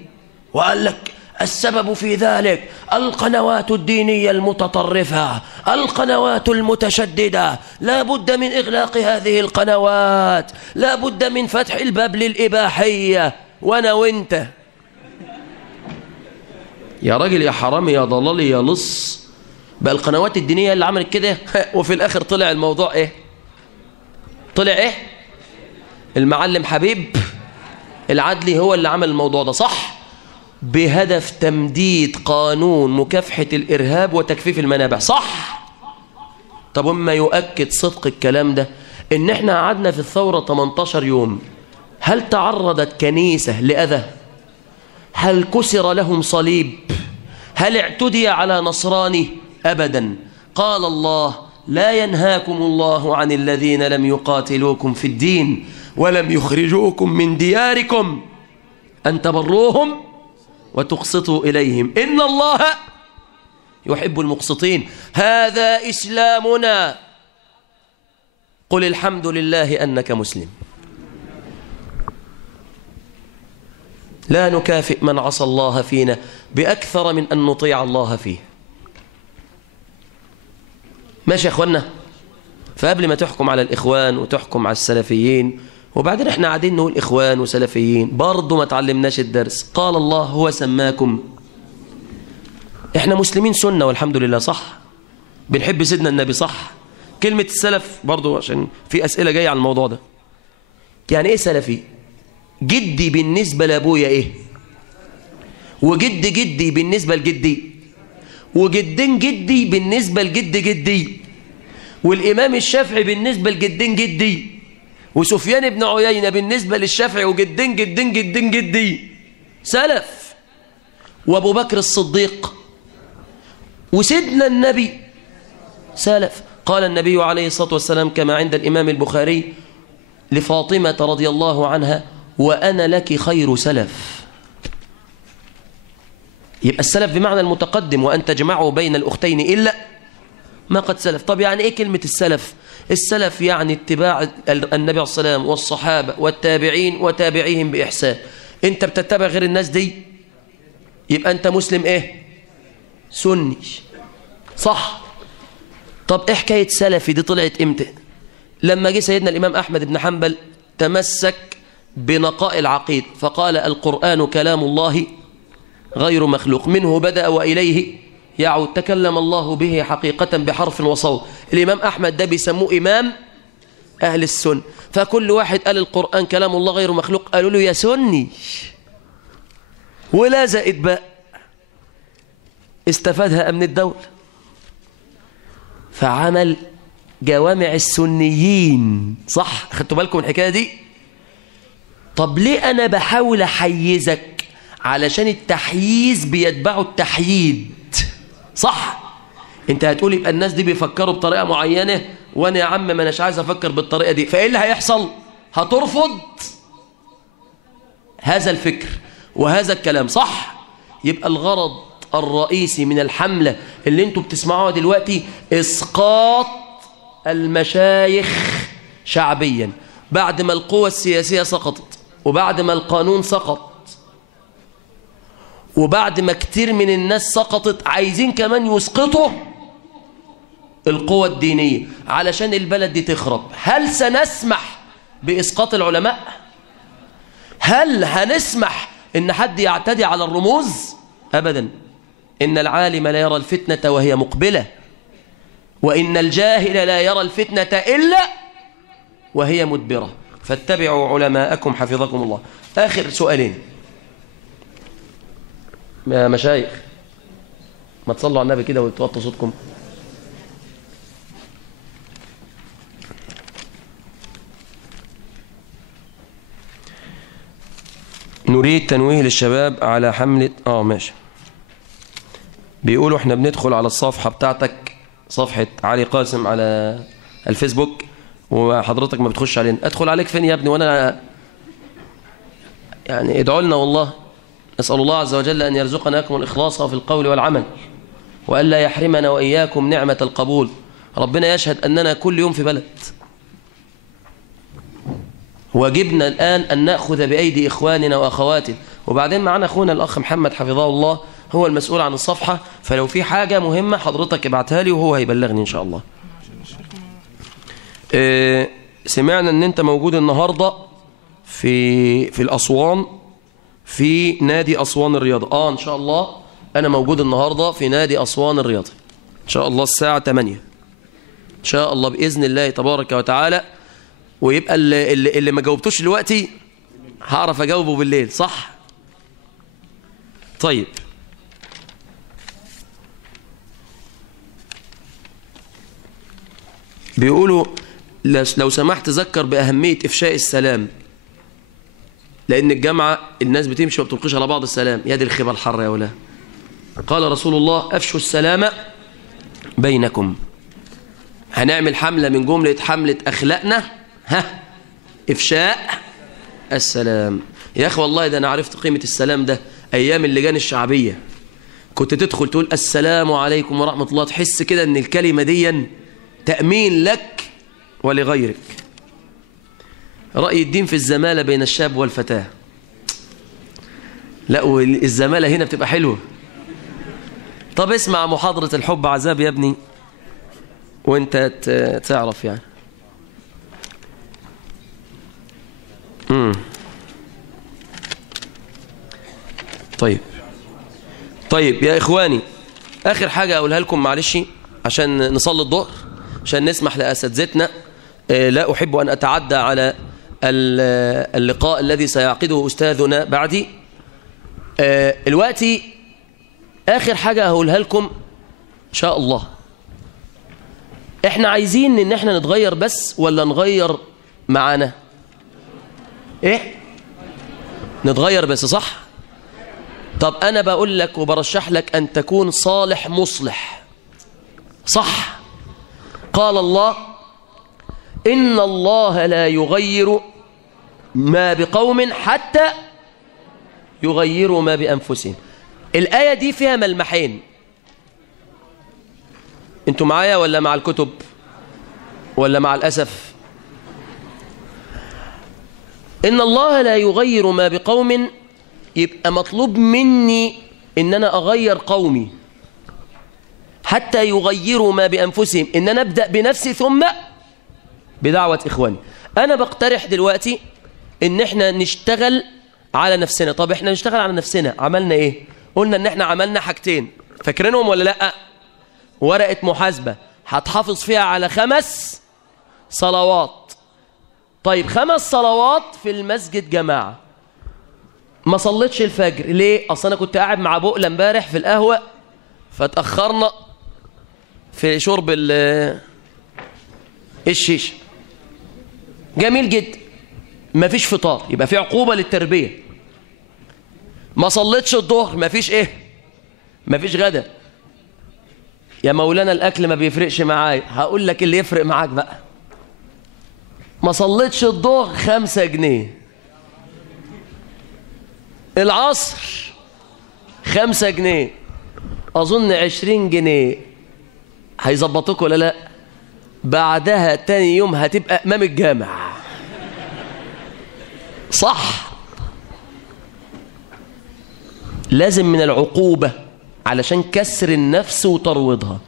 وقال لك السبب في ذلك القنوات الدينية المتطرفة، القنوات المتشددة، لا بد من إغلاق هذه القنوات، لا بد من فتح الباب للإباحية. وأنا وإنت يا راجل يا حرامي يا ضلالي يا لص، بقى القنوات الدينية اللي عملت كده، وفي الآخر طلع الموضوع إيه؟ طلع إيه؟ المعلم حبيب العدلي هو اللي عمل الموضوع ده، صح؟ بهدف تمديد قانون مكافحة الإرهاب وتكفيف المنابع، صح؟ طب وما يؤكد صدق الكلام ده إن إحنا قعدنا في الثورة 18 يوم، هل تعرضت كنيسة لأذى؟ هل كسر لهم صليب؟ هل اعتدي على نصراني؟ أبدا. قال الله لا ينهاكم الله عن الذين لم يقاتلوكم في الدين ولم يخرجوكم من دياركم أن تبروهم وتقسطوا إليهم إن الله يحب المقسطين. هذا إسلامنا، قل الحمد لله أنك مسلم. لا نكافئ من عصى الله فينا بأكثر من أن نطيع الله فيه. ماشي يا أخوانا؟ فقبل ما تحكم على الإخوان وتحكم على السلفيين وبعدين احنا قاعدين نقول إخوان وسلفيين برضو ما تعلمناش الدرس. قال الله هو سماكم، احنا مسلمين سنة والحمد لله، صح؟ بنحب سيدنا النبي، صح؟ كلمة السلف برضو عشان في أسئلة جاية عن الموضوع ده. يعني ايه سلفي؟ جدي بالنسبة لأبويا ايه؟ وجد جدي بالنسبة لجدي، وجدين جدي بالنسبة لجد جدي، والإمام الشافعي بالنسبة لجدين جدي، وسفيان بن عيينة بالنسبة للشافعي وجدين جدين جدين جدي، سلف. وأبو بكر الصديق وسيدنا النبي سلف. قال النبي عليه الصلاة والسلام كما عند الإمام البخاري لفاطمة رضي الله عنها وأنا لك خير سلف. يبقى السلف بمعنى المتقدم، وأن تجمعوا بين الأختين إلا ما قد سلف. طب يعني إيه كلمة السلف؟ السلف يعني اتباع النبي عليه الصلاة والسلام والصحابة والتابعين وتابعيهم بإحسان. انت بتتبع غير الناس دي يبقى انت مسلم ايه؟ سني، صح؟ طب ايه حكاية سلفي دي طلعت امتى؟ لما جه سيدنا الإمام أحمد بن حنبل تمسك بنقاء العقيد فقال القرآن كلام الله غير مخلوق، منه بدأ وإليه يعود، تكلم الله به حقيقة بحرف وصوت. الإمام أحمد ده بيسموه إمام أهل السنة، فكل واحد قال القرآن كلام الله غير مخلوق قالوا له يا سني، ولا زائد بقى استفادها من الدولة فعمل جوامع السنيين، صح؟ خدتوا بالكم من الحكاية دي؟ طب ليه أنا بحاول أحيزك؟ علشان التحييز بيتبعوا التحييد، صح؟ انت هتقول يبقى الناس دي بيفكروا بطريقة معينة وانا يا عم ما اناش عايز افكر بالطريقة دي، فايه اللي هيحصل؟ هترفض هذا الفكر وهذا الكلام، صح؟ يبقى الغرض الرئيسي من الحملة اللي انتوا بتسمعوها دلوقتي اسقاط المشايخ شعبيا، بعد ما القوى السياسية سقطت وبعد ما القانون سقط وبعد ما كتير من الناس سقطت، عايزين كمان يسقطوا القوى الدينية علشان البلد دي تخرب. هل سنسمح بإسقاط العلماء؟ هل هنسمح إن حد يعتدي على الرموز؟ أبدا. إن العالم لا يرى الفتنة وهي مقبلة، وإن الجاهل لا يرى الفتنة إلا وهي مدبرة، فاتبعوا علماءكم حفظكم الله. آخر سؤالين يا مشايخ، ما تصلوا على النبي كده وتوطوا صوتكم. نريد تنويه للشباب على حملة ماشي. بيقولوا احنا بندخل على الصفحة بتاعتك، صفحة علي قاسم على الفيسبوك، وحضرتك ما بتخش علينا. ادخل عليك فين يا ابني؟ وانا يعني ادعوا لنا والله، نسأل الله عز وجل أن يرزقنا لكم الإخلاص في القول والعمل، وألا يحرمنا وإياكم نعمة القبول. ربنا يشهد أننا كل يوم في بلد، واجبنا الآن أن نأخذ بأيدي إخواننا وأخواتنا. وبعدين معنا أخونا الأخ محمد حفظه الله هو المسؤول عن الصفحة، فلو في حاجة مهمة حضرتك ابعتها لي وهو هيبلغني إن شاء الله. سمعنا أن أنت موجود النهاردة في الأسوان، في نادي أسوان الرياضة. إن شاء الله أنا موجود النهاردة في نادي أسوان الرياضة إن شاء الله الساعة 8 إن شاء الله بإذن الله تبارك وتعالى. ويبقى اللي ما جاوبتوش دلوقتي هعرف أجاوبه بالليل، صح؟ طيب، بيقولوا لو سمحت تذكر بأهمية إفشاء السلام، لأن الجامعة الناس بتمشي وبتلقيش على بعض السلام. يا دي الخيبة الحر يا ولا. قال رسول الله أفشوا السلام بينكم. هنعمل حملة من جملة حملة أخلاقنا، إفشاء السلام. يا أخي والله ده أنا عرفت قيمة السلام ده أيام اللجان الشعبية. كنت تدخل تقول السلام عليكم ورحمة الله، تحس كده أن الكلمة دي تأمين لك ولغيرك. رأي الدين في الزمالة بين الشاب والفتاة. لا، والزمالة هنا بتبقى حلوة. طب اسمع محاضرة الحب عذاب يا ابني وانت تعرف يعني. طيب يا إخواني، آخر حاجة أقولها لكم معلش عشان نصلي الظهر، عشان نسمح لأساتذتنا. لا أحب أن أتعدى على اللقاء الذي سيعقده أستاذنا بعدي. الوقت آخر حاجة هقولها لكم إن شاء الله. إحنا عايزين إن إحنا نتغير بس ولا نغير معانا؟ إيه؟ نتغير بس، صح؟ طب أنا بقول لك وبرشح لك أن تكون صالح مصلح، صح؟ قال الله إن الله لا يغير ما بقوم حتى يغيروا ما بأنفسهم. الآية دي فيها ملمحين. انتوا معايا ولا مع الكتب ولا مع الأسف؟ إن الله لا يغير ما بقوم يبقى مطلوب مني إن أنا أغير قومي حتى يغيروا ما بأنفسهم، إن أنا أبدأ بنفسي ثم بدعوة إخواني. أنا بقترح دلوقتي إن إحنا نشتغل على نفسنا. طب إحنا نشتغل على نفسنا عملنا إيه؟ قلنا إن إحنا عملنا حاجتين، فاكرينهم ولا لأ؟ ورقة محاسبة هتحافظ فيها على 5 صلوات. طيب 5 صلوات في المسجد جماعة. ما صليتش الفجر ليه؟ أصلا أنا كنت قاعد مع بقلة امبارح في القهوة فتأخرنا في شرب الشيشة. جميل جدا، مفيش فطار، يبقى في عقوبة للتربية. ما صليتش الظهر، مفيش إيه؟ مفيش غدا. يا مولانا الأكل ما بيفرقش معايا، هقول لك اللي يفرق معاك بقى. ما صليتش الظهر 5 جنيه، العصر 5 جنيه، أظن 20 جنيه هيظبطوك ولا لا؟ بعدها تاني يوم هتبقى أمام الجامع، صح؟ لازم من العقوبة علشان كسر النفس وترويضها.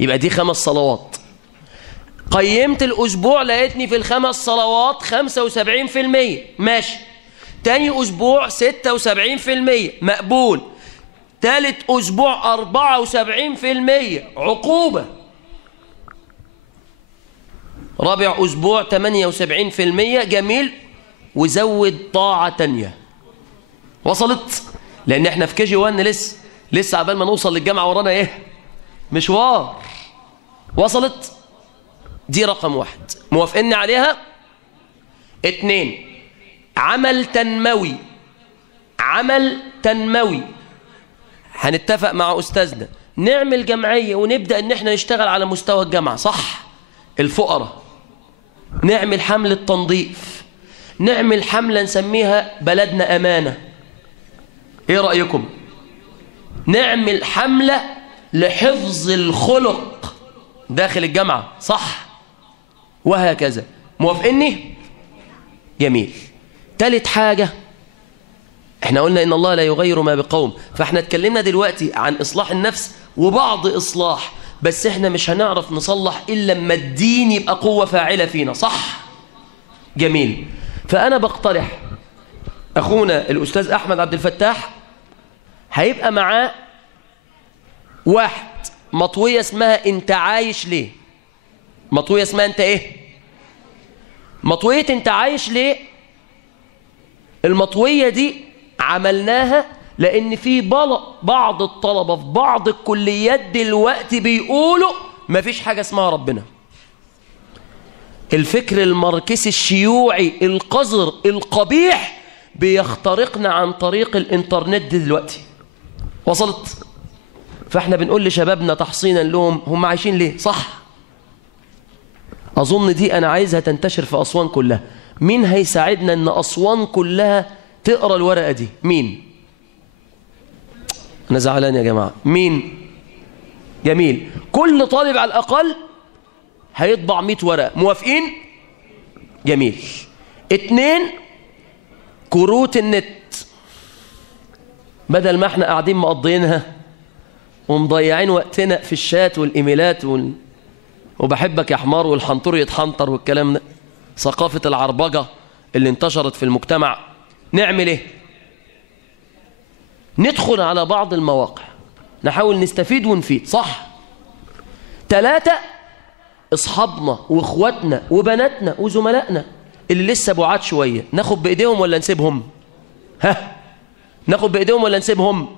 يبقى دي 5 صلوات. قيمت الأسبوع لقيتني في ال5 صلوات 75%، ماشي. تاني أسبوع 76%، مقبول. تالت أسبوع 74%، عقوبة. رابع أسبوع 78%، جميل. وزود طاعة تانية. وصلت؟ لأن احنا في KG 1 لسه عبال ما نوصل للجامعة ورانا ايه؟ مشوار. وصلت؟ دي رقم 1 موافقني عليها. 2 عمل تنموي. عمل تنموي، هنتفق مع أستاذنا نعمل جمعية ونبدأ ان احنا نشتغل على مستوى الجامعة، صح؟ الفقراء، نعمل حملة تنظيف، نعمل حملة نسميها بلدنا أمانة. ايه رأيكم؟ نعمل حملة لحفظ الخلق داخل الجامعة، صح؟ وهكذا. موافقني؟ جميل. تالت حاجة، احنا قلنا ان الله لا يغير ما بقوم، فاحنا اتكلمنا دلوقتي عن اصلاح النفس وبعض اصلاح، بس احنا مش هنعرف نصلح الا لما الدين يبقى قوة فاعلة فينا، صح؟ جميل. فانا بقترح اخونا الاستاذ احمد عبد الفتاح هيبقى معاه 1 مطوية اسمها انت عايش ليه. مطوية اسمها انت ايه؟ مطوية انت عايش ليه. المطوية دي عملناها لان في بعض الطلبة في بعض الكليات دلوقتي بيقولوا مفيش حاجة اسمها ربنا. الفكر الماركسي الشيوعي القذر القبيح بيخترقنا عن طريق الانترنت دلوقتي. وصلت؟ فاحنا بنقول لشبابنا تحصينا لهم هم عايشين ليه، صح؟ أظن دي أنا عايزها تنتشر في أسوان كلها. مين هيساعدنا أن أسوان كلها تقرأ الورقة دي؟ مين؟ أنا زعلان يا جماعة. مين؟ جميل. كل طالب على الأقل هيطبع 100 ورقة. موافقين؟ جميل. 2 كروت النت، بدل ما احنا قاعدين مقضينها ومضيعين وقتنا في الشات والإيميلات وبحبك يا حمار والحنطور يتحنطر والكلام ده، ثقافة العربجة اللي انتشرت في المجتمع، نعمل ايه؟ ندخل على بعض المواقع نحاول نستفيد ونفيد، صح؟ 3 اصحابنا واخواتنا وبناتنا وزملائنا اللي لسه بعاد شوية، ناخد بإيديهم ولا نسيبهم؟ ها؟ ناخد بإيديهم ولا نسيبهم؟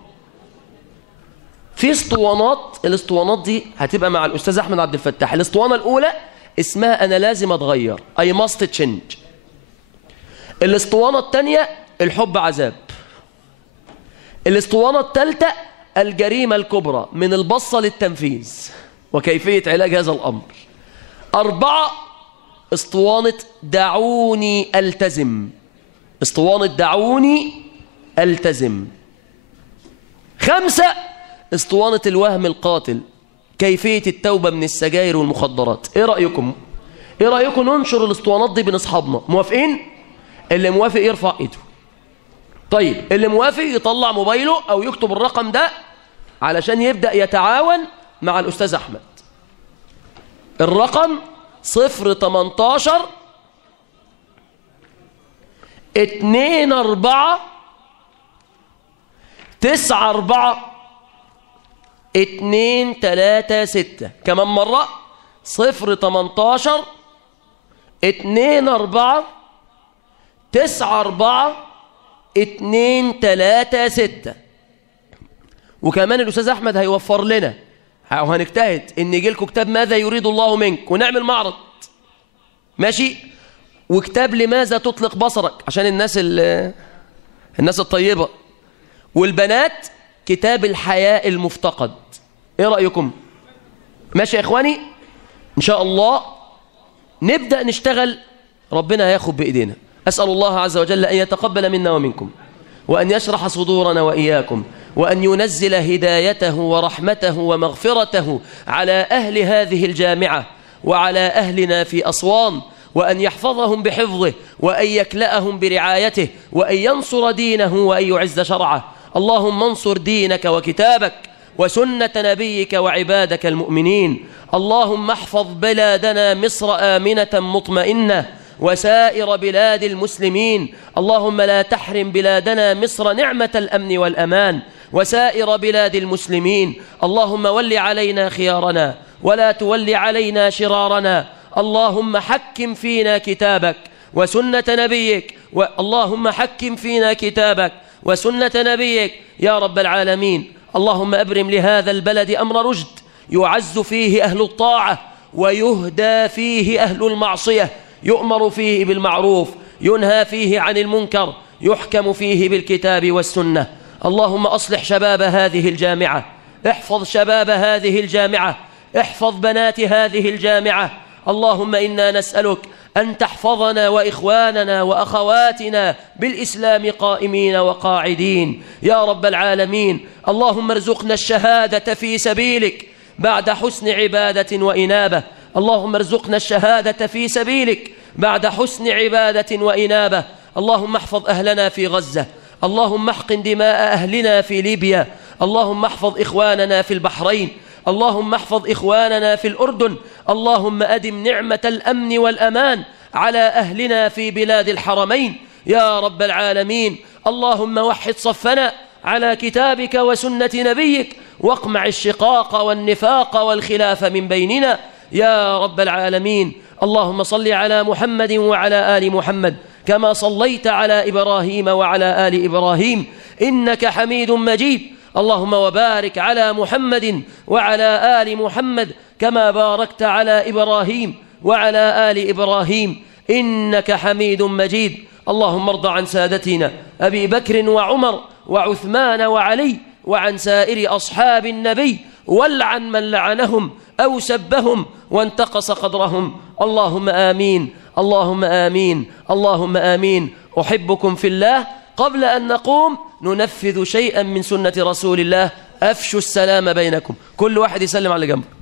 في اسطوانات، الاسطوانات دي هتبقى مع الأستاذ أحمد عبد الفتاح. الاسطوانة الأولى اسمها أنا لازم أتغير، I must change. الاسطوانة الثانية الحب عذاب. الاسطوانة الثالثة الجريمة الكبرى، من البصة للتنفيذ وكيفية علاج هذا الأمر. 4 اسطوانة دعوني ألتزم، اسطوانة دعوني ألتزم. 5 اسطوانة الوهم القاتل، كيفية التوبة من السجاير والمخدرات. ايه رأيكم؟ ايه رأيكم ننشر الاسطوانات دي بين اصحابنا؟ موافقين؟ اللي موافق يرفع ايده. طيب اللي موافق يطلع موبايله أو يكتب الرقم ده علشان يبدأ يتعاون مع الأستاذ أحمد. الرقم 018 24 94 236. كمان مرة 018 24 94 236. وكمان الأستاذ أحمد هيوفر لنا أو هنجتهد إن يجي لكم كتاب ماذا يريد الله منك، ونعمل معرض ماشي، وكتاب لماذا تطلق بصرك عشان الناس الطيبة، والبنات كتاب الحياء المفتقد. ايه رأيكم؟ ماشي يا إخواني؟ إن شاء الله نبدأ نشتغل، ربنا هياخد بإيدينا. أسأل الله عز وجل أن يتقبل منا ومنكم، وأن يشرح صدورنا وإياكم، وأن ينزل هدايته ورحمته ومغفرته على أهل هذه الجامعة وعلى أهلنا في أسوان، وأن يحفظهم بحفظه، وأن يكلأهم برعايته، وأن ينصر دينه، وأن يعز شرعه. اللهم انصر دينك وكتابك وسنة نبيك وعبادك المؤمنين. اللهم احفظ بلادنا مصر آمنة مطمئنة وسائر بلاد المسلمين. اللهم لا تحرم بلادنا مصر نعمة الأمن والأمان وسائر بلاد المسلمين. اللهم ول علينا خيارنا ولا تول علينا شرارنا. اللهم حكم فينا كتابك وسنة نبيك، اللهم حكم فينا كتابك وسنة نبيك يا رب العالمين. اللهم أبرم لهذا البلد أمر رشد يعز فيه أهل الطاعة ويهدى فيه أهل المعصية، يؤمر فيه بالمعروف ينهى فيه عن المنكر، يحكم فيه بالكتاب والسنة. اللهم أصلح شباب هذه الجامعة، احفظ شباب هذه الجامعة، احفظ بنات هذه الجامعة. اللهم إنا نسألك أن تحفظنا وإخواننا وأخواتنا بالإسلام قائمين وقاعدين يا رب العالمين. اللهم ارزقنا الشهادة في سبيلك بعد حسن عبادة وإنابة. اللهم ارزقنا الشهادة في سبيلك بعد حسن عبادة وإنابة. اللهم احفظ أهلنا في غزة، اللهم احقن دماء أهلنا في ليبيا، اللهم احفظ إخواننا في البحرين، اللهم احفظ إخواننا في الأردن. اللهم أدم نعمة الأمن والأمان على أهلنا في بلاد الحرمين يا رب العالمين. اللهم وحد صفنا على كتابك وسنة نبيك، واقمع الشقاق والنفاق والخلاف من بيننا يا رب العالمين. اللهم صل على محمد وعلى آل محمد كما صليت على إبراهيم وعلى آل إبراهيم إنك حميد مجيد. اللهم وبارك على محمد وعلى آل محمد كما باركت على إبراهيم وعلى آل إبراهيم إنك حميد مجيد. اللهم ارض عن سادتنا أبي بكر وعمر وعثمان وعلي وعن سائر أصحاب النبي، والعن من لعنهم أو سبهم وانتقص قدرهم. اللهم آمين، اللهم آمين، اللهم آمين. أحبكم في الله. قبل أن نقوم ننفذ شيئا من سنة رسول الله. أفشوا السلام بينكم، كل واحد يسلم على جنبه.